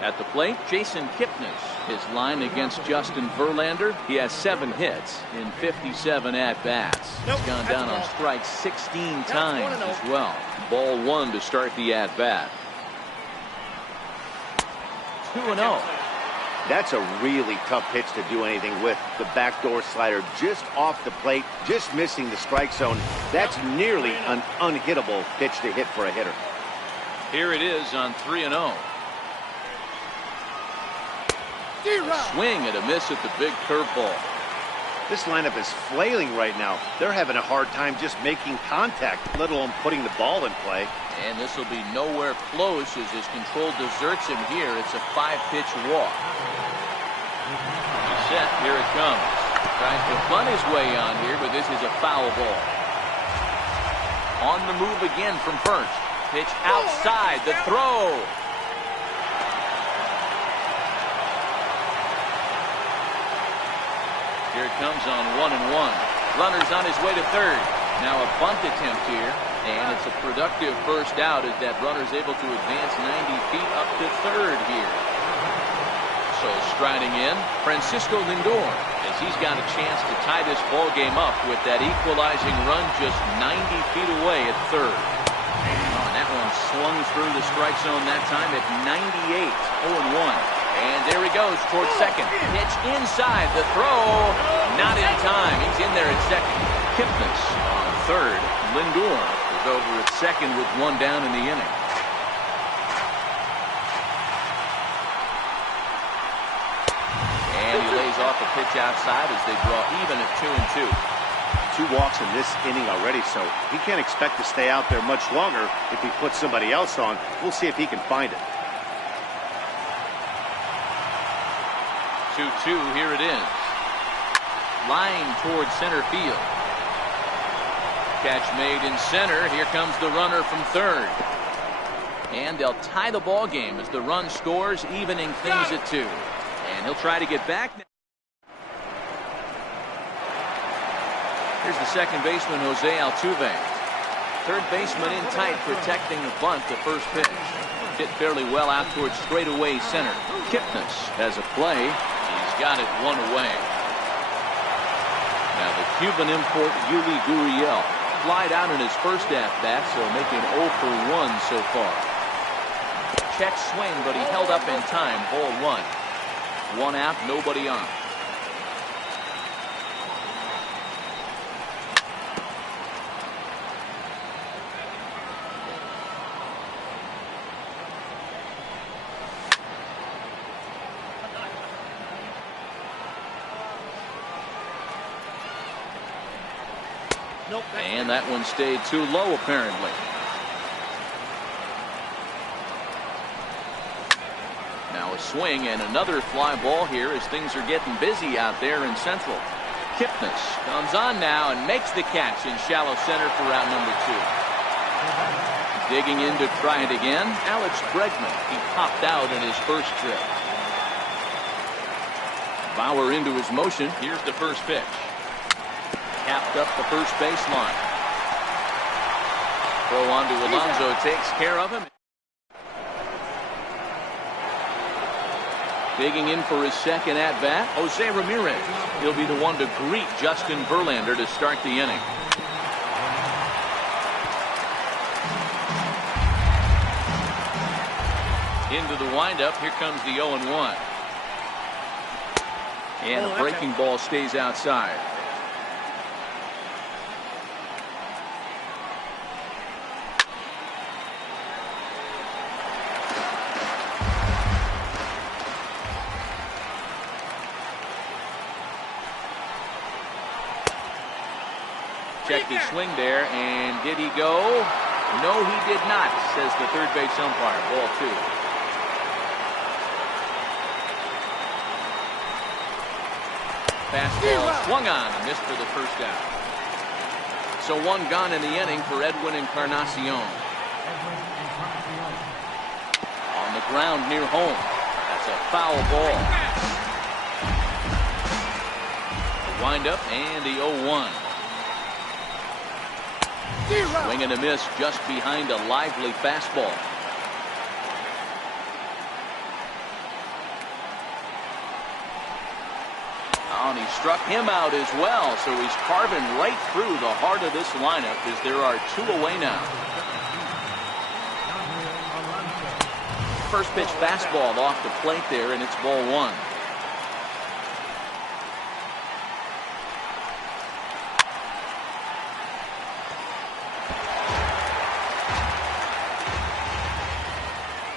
At the plate, Jason Kipnis. His line against Justin Verlander. He has 7 hits in 57 at-bats. He's gone down on strikes 16 times as well. Ball 1 to start the at-bat. 2-0. That's a really tough pitch to do anything with. The backdoor slider just off the plate, just missing the strike zone. That's nearly an unhittable pitch to hit for a hitter. Here it is on 3-0. A swing and a miss at the big curveball. This lineup is flailing right now. They're having a hard time just making contact, let alone putting the ball in play. And this will be nowhere close as his control deserts him here. It's a 5-pitch walk. He's set. Here it comes. Tries to bunt his way on here, but this is a foul ball. On the move again from first. Pitch outside. The throw. Here it comes on 1-1. Runner's on his way to third. Now a bunt attempt here, and it's a productive first out as that runner's able to advance 90 feet up to third here. So striding in, Francisco Lindor, as he's got a chance to tie this ball game up with that equalizing run just 90 feet away at third. And that one slung through the strike zone that time at 98, 0-1. And there he goes towards second. Pitch inside. The throw. Not in time. He's in there at second. Kipnis on third. Lindor is over at second with 1 down in the inning. And he lays off a pitch outside as they draw even at 2-2. 2 walks in this inning already, so he can't expect to stay out there much longer if he puts somebody else on. We'll see if he can find it. 2-2, here it is. Line towards center field. Catch made in center. Here comes the runner from third. And they'll tie the ball game as the run scores, evening things at 2. And he'll try to get back. Here's the second baseman, Jose Altuve. Third baseman in tight, protecting the bunt the first pitch. Hit fairly well out towards straightaway center. Kipnis has a play. He's got it one away. Now the Cuban import Yuli Gurriel flied out in his first at-bat, so making 0 for 1 so far. Check swing, but he held up in time. Ball 1. 1 out, nobody on. And that one stayed too low, apparently. Now a swing and another fly ball here as things are getting busy out there in Central. Kipnis comes on now and makes the catch in shallow center for round number 2. Digging in to try it again, Alex Bregman. He popped out in his first trip. Bauer into his motion. Here's the first pitch. Capped up the first baseline. Throw on to Alonso, takes care of him. Digging in for his second at-bat, Jose Ramirez. He'll be the one to greet Justin Verlander to start the inning. Into the windup, here comes the 0-1. And the breaking ball stays outside. Check the swing there, and did he go? No, he did not, says the third base umpire. Ball 2. Fastball swung on and missed for the first out. So 1 gone in the inning for Edwin Encarnacion. On the ground near home. That's a foul ball. The windup and the 0-1. Swing and a miss just behind a lively fastball. Oh, and he struck him out as well, so he's carving right through the heart of this lineup as there are 2 away now. First pitch fastball off the plate there, and it's ball 1.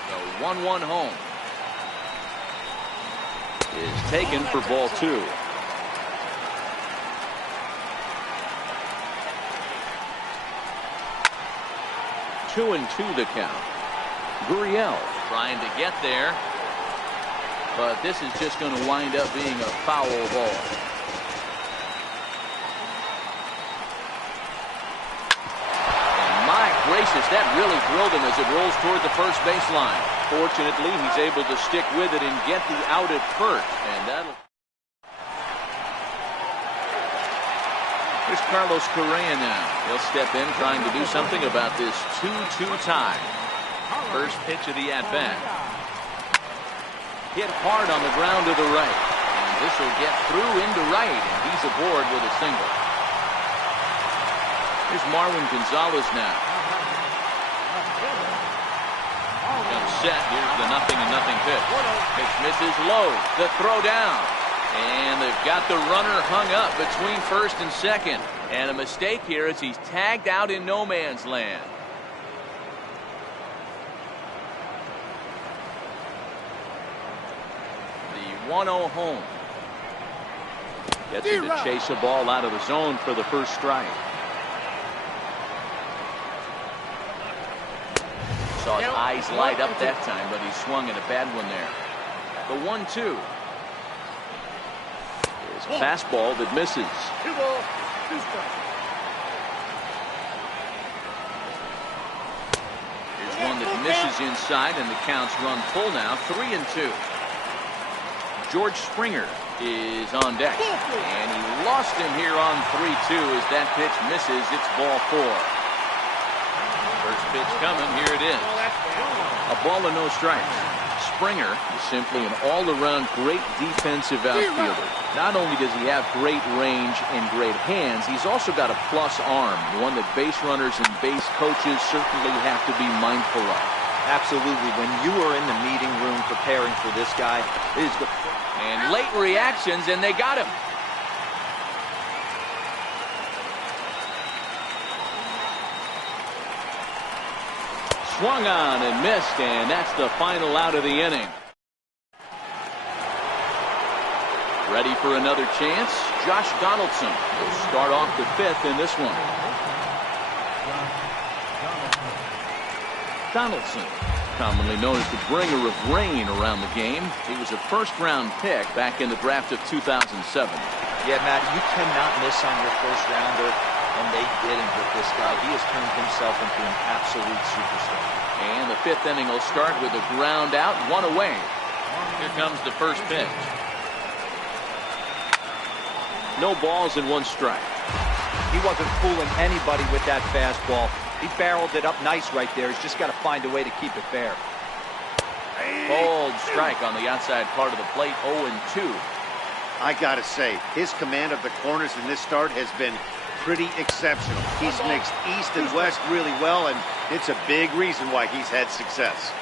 The 1-1 home is taken for ball 2. 2-2 the count. Gurriel trying to get there, but this is just going to wind up being a foul ball. And my gracious, that really drilled him as it rolls toward the first baseline. Fortunately, he's able to stick with it and get the out at first, and that'll. Here's Carlos Correa now. He'll step in trying to do something about this 2-2 tie. First pitch of the at-bat. Hit hard on the ground to the right. And this will get through into right, and he's aboard with a single. Here's Marwin Gonzalez now. Comes set. Here's the 0-0 pitch. Pitch misses low. The throw down. And they've got the runner hung up between first and second. And a mistake here as he's tagged out in no man's land. The 1-0 home. Gets him to chase a ball out of the zone for the first strike. Saw his eyes light up that time, but he swung at a bad one there. The 1-2. Fastball that misses. one that misses inside, and the counts run full now, 3-2. George Springer is on deck, and he lost him here on 3-2 as that pitch misses. It's ball 4. First pitch coming, here it is. A ball and no strikes. Springer is simply an all-around great defensive outfielder. Not only does he have great range and great hands, he's also got a plus arm, one that base runners and base coaches certainly have to be mindful of. Absolutely. When you are in the meeting room preparing for this guy, it is the... And late reactions, and they got him. Swung on and missed, and that's the final out of the inning. Ready for another chance? Josh Donaldson will start off the 5th in this one. Donaldson, commonly known as the bringer of rain around the game. He was a first-round pick back in the draft of 2007. Yeah, Matt, you cannot miss on your first-rounder, and they didn't with this guy. He has turned himself into an absolute superstar. And the 5th inning will start with a ground out, 1 away. Here comes the first pitch. No balls and 1 strike. He wasn't fooling anybody with that fastball. He barreled it up nice right there. He's just got to find a way to keep it fair. Bold strike on the outside part of the plate, 0-2. I gotta say, his command of the corners in this start has been pretty exceptional. He's mixed east and west really well, and it's a big reason why he's had success.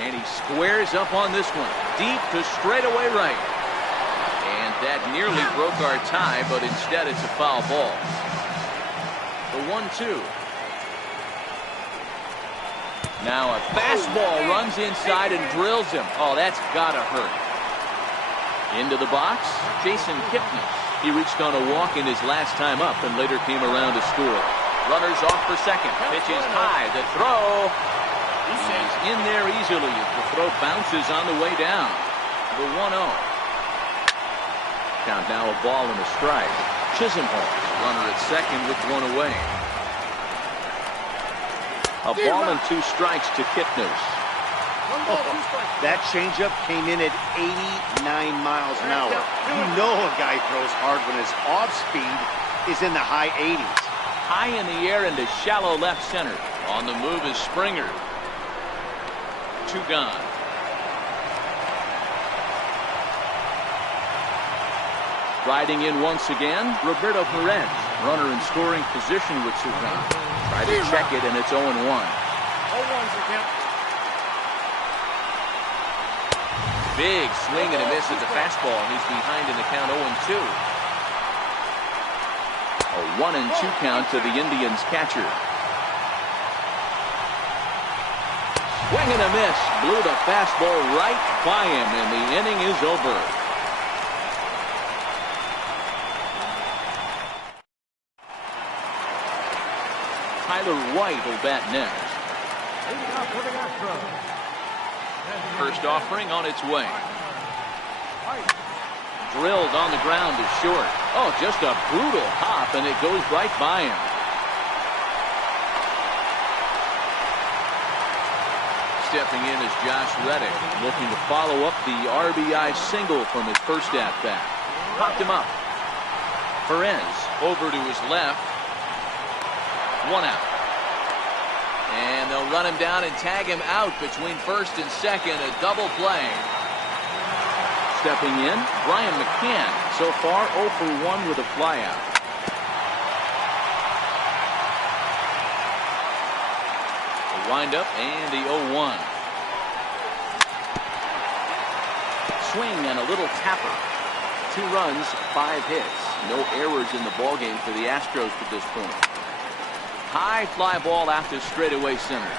And he squares up on this one, deep to straightaway right. And that nearly broke our tie, but instead it's a foul ball. The 1-2. Now a fastball runs inside and drills him. Oh, that's gotta hurt. Into the box, Jason Kipnis. He reached on a walk in his last time up and later came around to score. Runners off for second. Pitch is high. The throw. He's in there easily as the throw bounces on the way down. The 1-0. Count now a ball and a strike. Chisenhall, runner at second with 1 away. A ball and 2 strikes to Kipnis. That changeup came in at 89 miles an hour. You know a guy throws hard when his off speed is in the high 80s. High in the air into shallow left center. On the move is Springer. 2 gone. Riding in once again, Roberto Perez. Runner in scoring position with 2 gone. Try to check it, and it's 0-1. 0-1's the count. Big swing and a miss at the fastball, and he's behind in the count 0-2. A 1-2 count to the Indians catcher. Swing and a miss. Blew the fastball right by him, and the inning is over. Tyler White will bat next. First offering on its way. Drilled on the ground to short. Oh, just a brutal hop, and it goes right by him. Stepping in is Josh Reddick, looking to follow up the RBI single from his first at-bat. Popped him up. Perez over to his left. 1 out. And they'll run him down and tag him out between first and second. A double play. Stepping in, Brian McCann. So far 0 for 1 with a flyout. The windup and the 0-1. Swing and a little tapper. 2 runs, 5 hits. No errors in the ballgame for the Astros to this point. High fly ball out to straightaway center.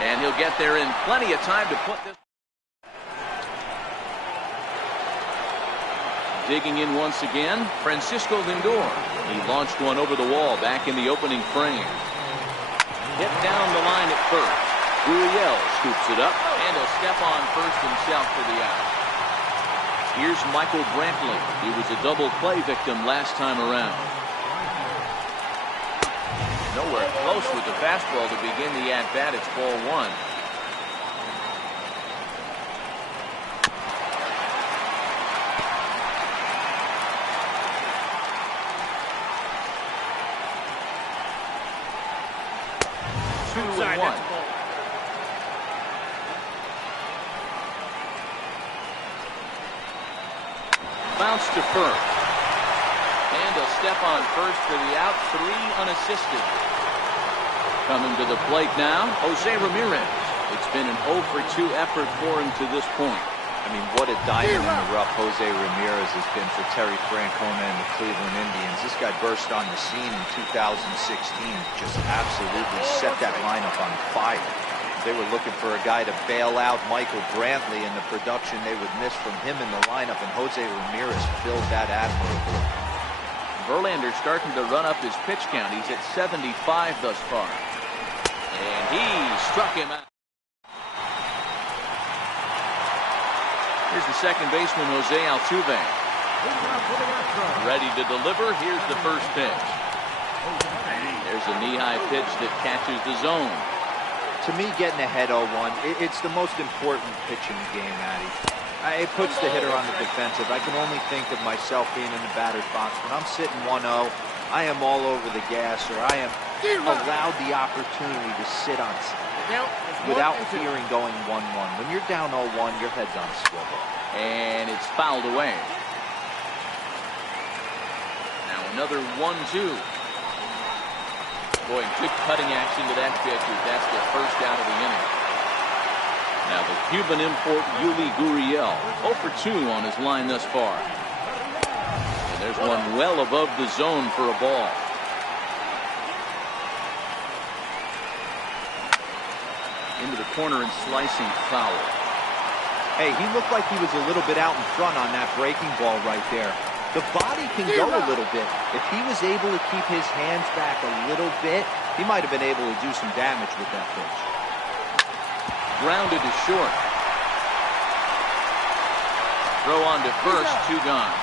And he'll get there in plenty of time to put this. Digging in once again, Francisco Lindor. He launched one over the wall back in the opening frame. Hit down the line at first. Gurriel scoops it up, and he'll step on first himself for the out. Here's Michael Brantley. He was a double play victim last time around. Nowhere close with the fastball to begin the at-bat. It's ball one. One. Bounce to first. And a step on first for the out. 3 unassisted. Coming to the plate now, Jose Ramirez. It's been an 0 for 2 effort for him to this point. I mean, what a diamond in the rough Jose Ramirez has been for Terry Francona and the Cleveland Indians. This guy burst on the scene in 2016, just absolutely set that lineup on fire. They were looking for a guy to bail out Michael Brantley, and the production they would miss from him in the lineup, and Jose Ramirez filled that admirably. Verlander starting to run up his pitch count. He's at 75 thus far. And he struck him out. Here's the second baseman, Jose Altuve. Ready to deliver. Here's the first pitch. There's a knee-high pitch that catches the zone. To me, getting ahead 0-1, it's the most important pitch in the game, Matty. It puts the hitter on the defensive. I can only think of myself being in the batter's box. When I'm sitting 1-0, I am all over the gas, or I am allowed the opportunity to sit on without fearing going 1-1. When you're down 0-1, your head's on a swivel. And it's fouled away. Now another 1-2. Boy, good cutting action to that pitch. That's the first out of the inning. Now the Cuban import Yuli Gurriel, 0 for 2 on his line thus far. And there's one well above the zone for a ball. Into the corner and slicing foul. Hey, he looked like he was a little bit out in front on that breaking ball right there. The body can go a little bit. If he was able to keep his hands back a little bit, he might have been able to do some damage with that pitch. Grounded to short. Throw on to first, 2 gone.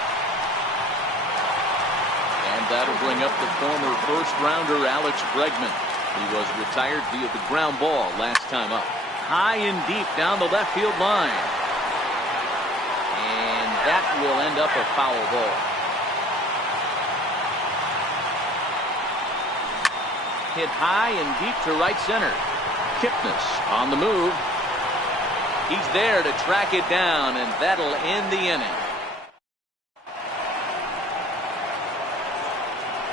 And that'll bring up the former first-rounder Alex Bregman. He was retired via the ground ball last time up. High and deep down the left field line. And that will end up a foul ball. Hit high and deep to right center. Kipnis on the move. He's there to track it down, and that'll end the inning.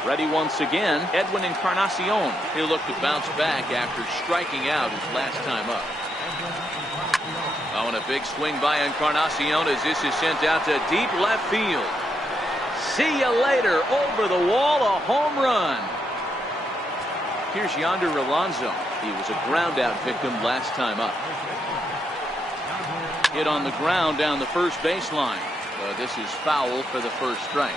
Ready once again, Edwin Encarnacion. He'll look to bounce back after striking out his last time up. Oh, and a big swing by Encarnacion as this is sent out to deep left field. See you later. Over the wall, a home run. Here's Yonder Alonso. He was a ground out victim last time up. Hit on the ground down the first baseline. This is foul for the first strike.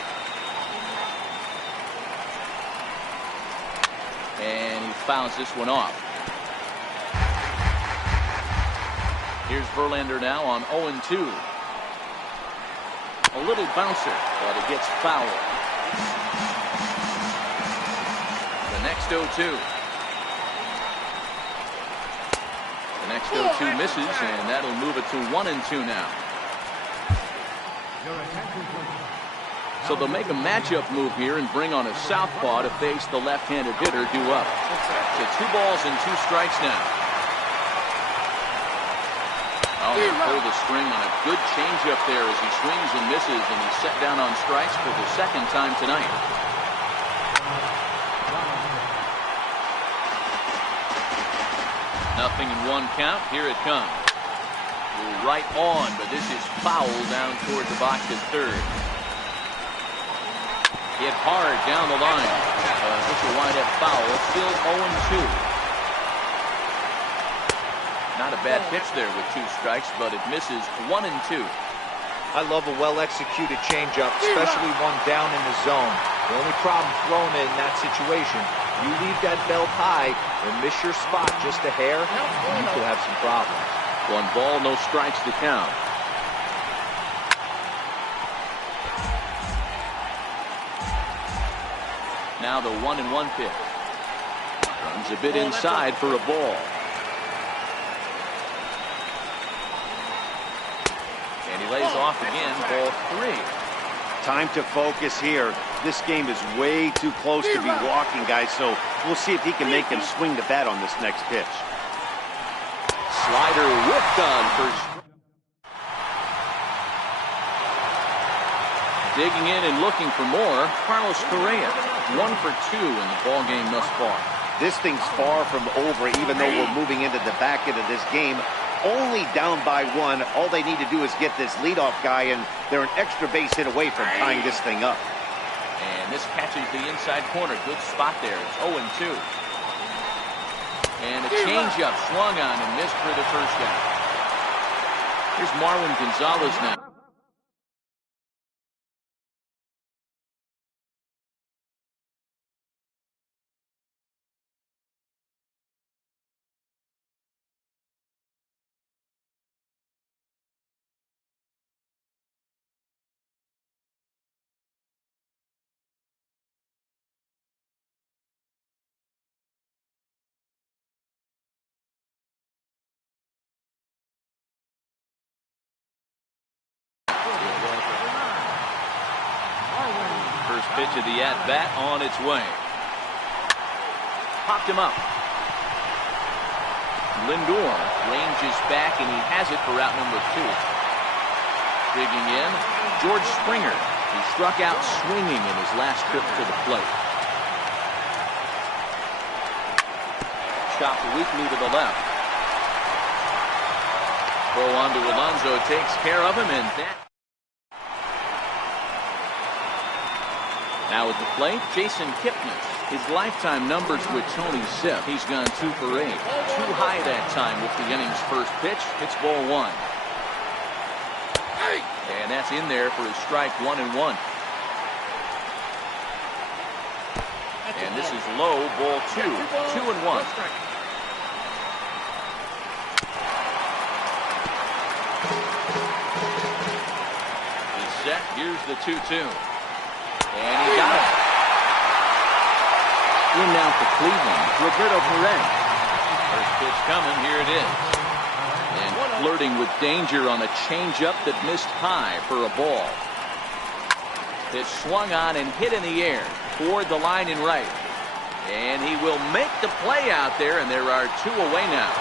And he fouls this one off. Here's Verlander now on 0-2. A little bouncer, but it gets fouled. The next 0-2. The next 0-2 misses, and that'll move it to 1-2 now. So they'll make a matchup move here and bring on a southpaw to face the left-handed hitter due up. So 2 balls and 2 strikes now. Oh, they pull the string on a good changeup there as he swings and misses, and he's set down on strikes for the second time tonight. Nothing in 1 count. Here it comes. Right on, but this is foul down toward the box at third. Hit hard down the line. This will wind up foul. Still 0-2. Not a bad pitch there with 2 strikes, but it misses 1-2. I love a well-executed changeup, especially one down in the zone. The only problem throwing it in that situation, you leave that belt high and miss your spot just a hair, you could have some problems. 1 ball, no strikes to count. Now the 1-1 pitch. He's a bit inside for a ball. And he lays off again, ball 3. Time to focus here. This game is way too close to be walking, guys, so we'll see if he can make him swing the bat on this next pitch. Slider whipped on first. Digging in and looking for more, Carlos Correa. 1 for 2 in the ball game thus far. This thing's far from over, even though we're moving into the back end of this game. Only down by 1. All they need to do is get this leadoff guy, and they're an extra base hit away from tying this thing up. And this catches the inside corner. Good spot there. It's 0-2. And a changeup swung on and missed for the first out. Here's Marwin Gonzalez now. First pitch of the at-bat on its way. Popped him up. Lindor ranges back, and he has it for out number 2. Digging in, George Springer, who struck out swinging in his last trip to the plate. Chopped weakly to the left. Throw on to Alonso takes care of him, and that. Now at the plate, Jason Kipnis. His lifetime numbers with Tony Sipp. He's gone 2 for 8. Too high that time with the inning's first pitch. It's ball 1. And that's in there for his strike 1-1. And this is low, ball 2. 2-1. He's set. Here's the 2-2. And he got it. In now for Cleveland, Roberto Perez. First pitch coming, here it is. And flirting with danger on a changeup that missed high for a ball. It swung on and hit in the air toward the line in right. And he will make the play out there, and there are 2 away now.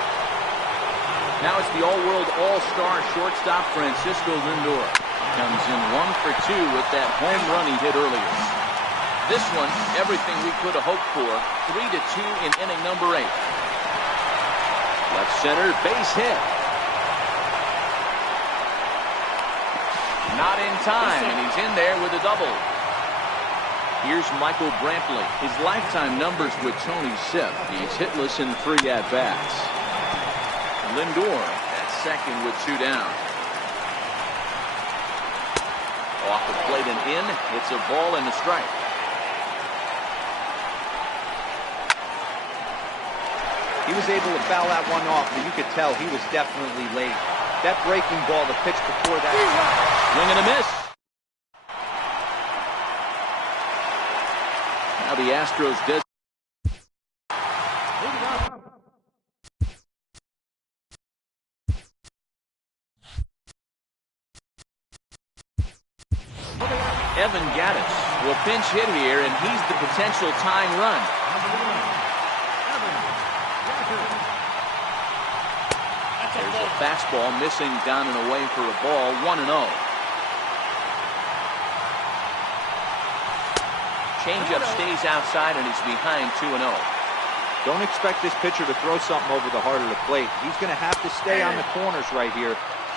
Now it's the all-world all-star shortstop Francisco Lindor. Comes in 1 for 2 with that home run he hit earlier. This one, everything we could have hoped for. 3-2 in inning number 8. Left center, base hit. Not in time, and he's in there with a double. Here's Michael Brantley. His lifetime numbers with Tony Sipp. He's hitless in 3 at-bats. Lindor at second with 2 down. Off the plate and in. It's a ball and a strike. He was able to foul that one off, but you could tell he was definitely late. That breaking ball, the pitch before that. Swing and a miss. Now the Astros does. Evan Gattis will pinch hit here, and he's the potential tying run. There's a fastball missing down and away for a ball, 1-0. Changeup stays outside, and he's behind 2-0. Don't expect this pitcher to throw something over the heart of the plate. He's going to have to stay on the corners right here.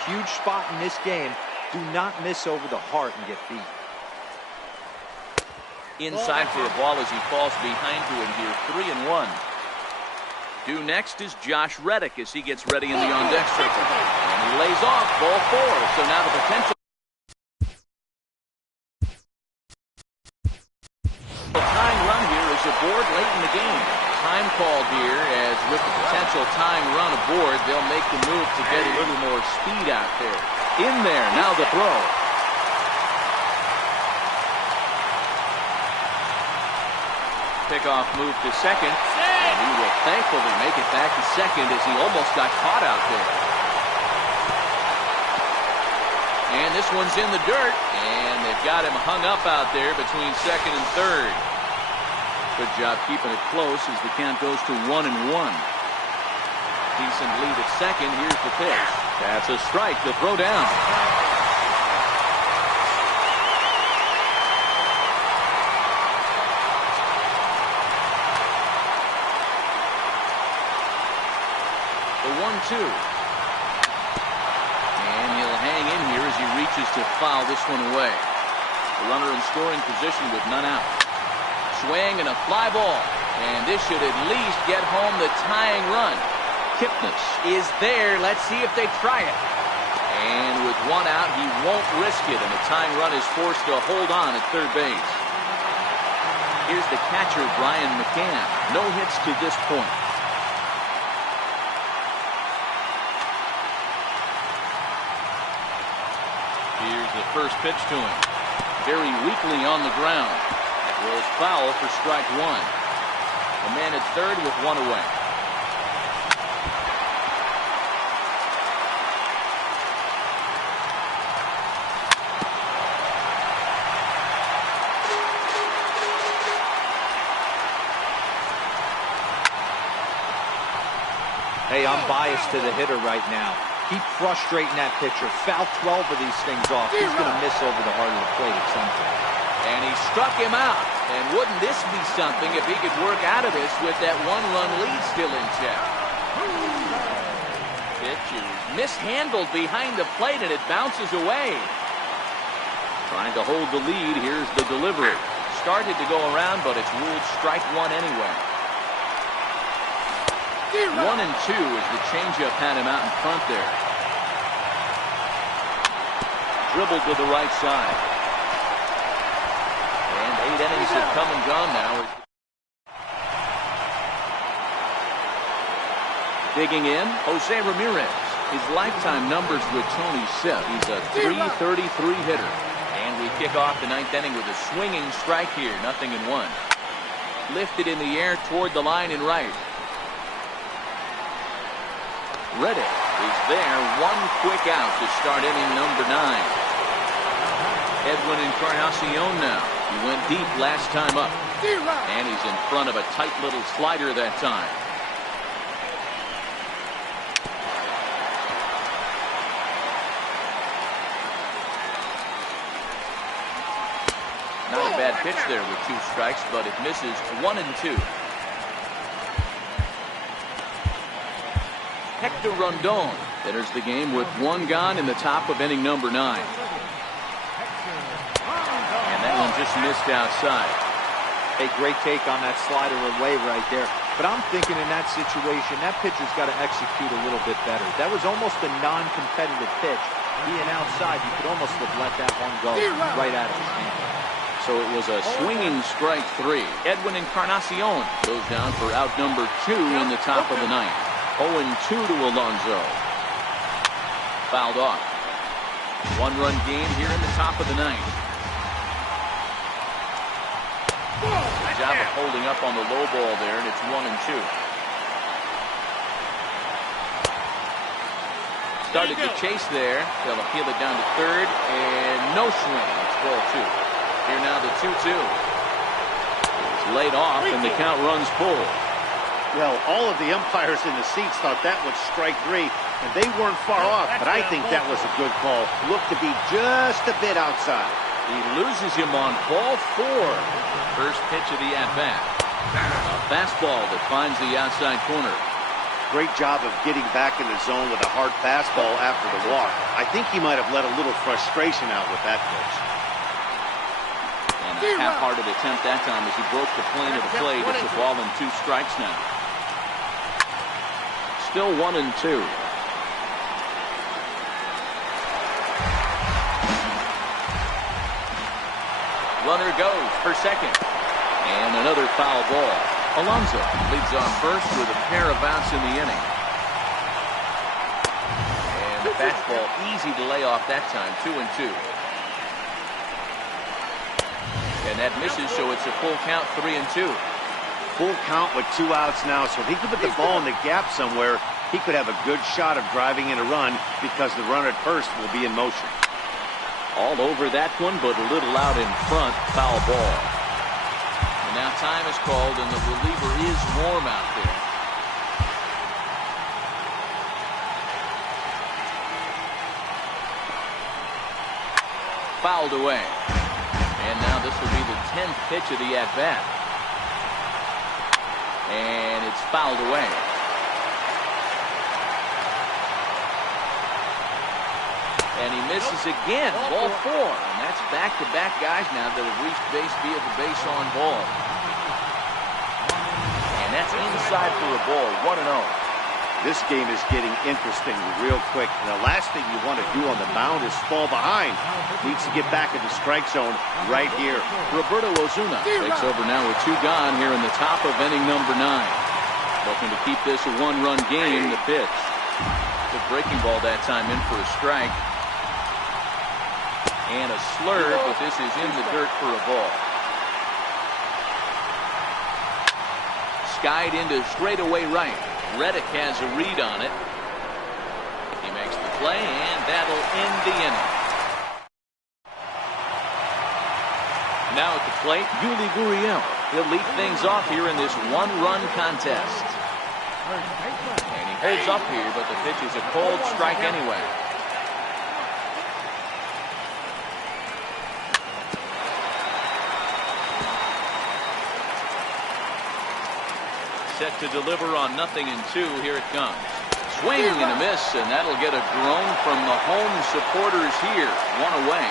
Huge spot in this game. Do not miss over the heart and get beat. Inside for a ball as he falls behind to him here, 3-1. Due next is Josh Reddick as he gets ready in the on-deck circle. And he lays off, ball 4. So now the potential. The tying run here is aboard late in the game. Time called here as with the potential tying run aboard, they'll make the move to get a little more speed out there. In there, now the throw. Pickoff move to second. And he will thankfully make it back to second as he almost got caught out there. And this one's in the dirt, and they've got him hung up out there between second and third. Good job keeping it close as the count goes to 1-1. Decent lead at second. Here's the pitch. That's a strike to throw down. The 1-2. And he'll hang in here as he reaches to foul this one away. The runner in scoring position with none out. Swing and a fly ball. And this should at least get home the tying run. Kipnis is there. Let's see if they try it. And with one out, he won't risk it, and the tying run is forced to hold on at third base. Here's the catcher, Brian McCann. No hits to this point. Here's the first pitch to him. Very weakly on the ground. Rolls foul for strike one. The man at third with one away. Hey, I'm biased to the hitter right now. Keep frustrating that pitcher. Foul 12 of these things off. He's going to miss over the heart of the plate at some point. And he struck him out. And wouldn't this be something if he could work out of this with that one-run lead still in check? Pitch is mishandled behind the plate, and it bounces away. Trying to hold the lead. Here's the delivery. Started to go around, but it's ruled strike one anyway. 1-2 as the changeup had him out in front there. Dribbled to the right side. And 8 innings have come and gone now. Digging in, Jose Ramirez. His lifetime numbers with Tony Sepp. He's a .333 hitter. And we kick off the 9th inning with a swinging strike here. 0-1. Lifted in the air toward the line in right. Reddick is there. One quick out to start inning number 9. Edwin Encarnacion now. He went deep last time up. And he's in front of a tight little slider that time. Not a bad pitch there with 2 strikes, but it misses. 1-2. Hector Rondon enters the game with 1 gone in the top of inning number 9. And that one just missed outside. A great take on that slider away right there. But I'm thinking in that situation, that pitcher's got to execute a little bit better. That was almost a non-competitive pitch. Being outside, you could almost have let that one go right out of his hand. So it was a swinging strike 3. Edwin Encarnacion goes down for out number 2 in the top of the 9th. 0-2 to Alonso. Fouled off. 1-run game here in the top of the 9th. Good job of holding up on the low ball there, and it's 1-2. Started to chase there. They'll appeal it down to third, and no swing. It's ball 2. Here now the 2-2. It's laid off, and the count runs full. Well, all of the umpires in the seats thought that was strike 3, and they weren't far off, but I think that was a good call. Looked to be just a bit outside. He loses him on ball 4. First pitch of the at-bat. A fastball that finds the outside corner. Great job of getting back in the zone with a hard fastball after the walk. I think he might have let a little frustration out with that pitch. And a half-hearted attempt that time as he broke the plane of the plate. It's a ball and 2 strikes now. Still 1-2. Runner goes for second. And another foul ball. Alonso leads on first with a pair of outs in the inning. And the fastball easy to lay off that time. 2-2. And that misses, so it's a full count. 3-2. Full count with 2 outs now, so if he could put the ball in the gap somewhere, he could have a good shot of driving in a run because the runner at first will be in motion. All over that one, but a little out in front. Foul ball. And now time is called, and the reliever is warm out there. Fouled away. And now this will be the 10th pitch of the at-bat. And it's fouled away. And he misses again. Ball 4. And that's back-to-back guys now that have reached base via the base on ball. And that's inside for a ball. 1-0. This game is getting interesting real quick. And the last thing you want to do on the mound is fall behind. Needs to get back in the strike zone right here. Roberto Osuna takes over now with 2 gone here in the top of inning number 9. Looking to keep this a 1-run game. The pitch. The breaking ball that time in for a strike. And a slurve, but this is in the dirt for a ball. Skied into straightaway right. Reddick has a read on it. He makes the play, and that'll end the inning. Now at the plate, Yuli Gurriel. He'll lead things off here in this 1-run contest. And he holds up here, but the pitch is a cold strike anyway. Set to deliver on 0-2. Here it comes. Swing and a miss, and that'll get a groan from the home supporters here. 1 away.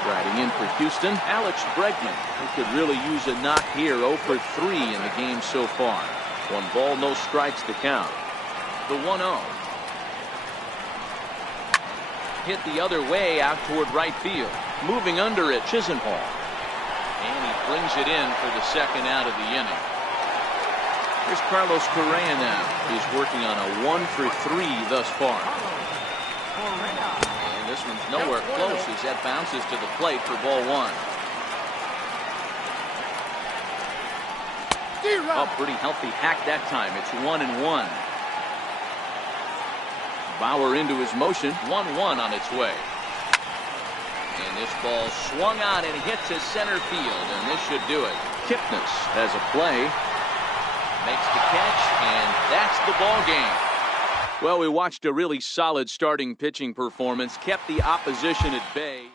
Striding in for Houston, Alex Bregman, who could really use a knock here. 0 for 3 in the game so far. 1 ball, no strikes to count. The 1-0. Hit the other way out toward right field. Moving under it, Chisenhall. And he brings it in for the 2nd out of the inning. Here's Carlos Correa now. He's working on a 1 for 3 thus far. And this one's nowhere close as that bounces to the plate for ball 1. Oh, pretty healthy hack that time. It's 1-1. Bauer into his motion. 1-1 on its way. And this ball swung on and hits to center field, and this should do it. Kipnis has a play. Makes the catch, and that's the ball game. Well, we watched a really solid starting pitching performance, kept the opposition at bay.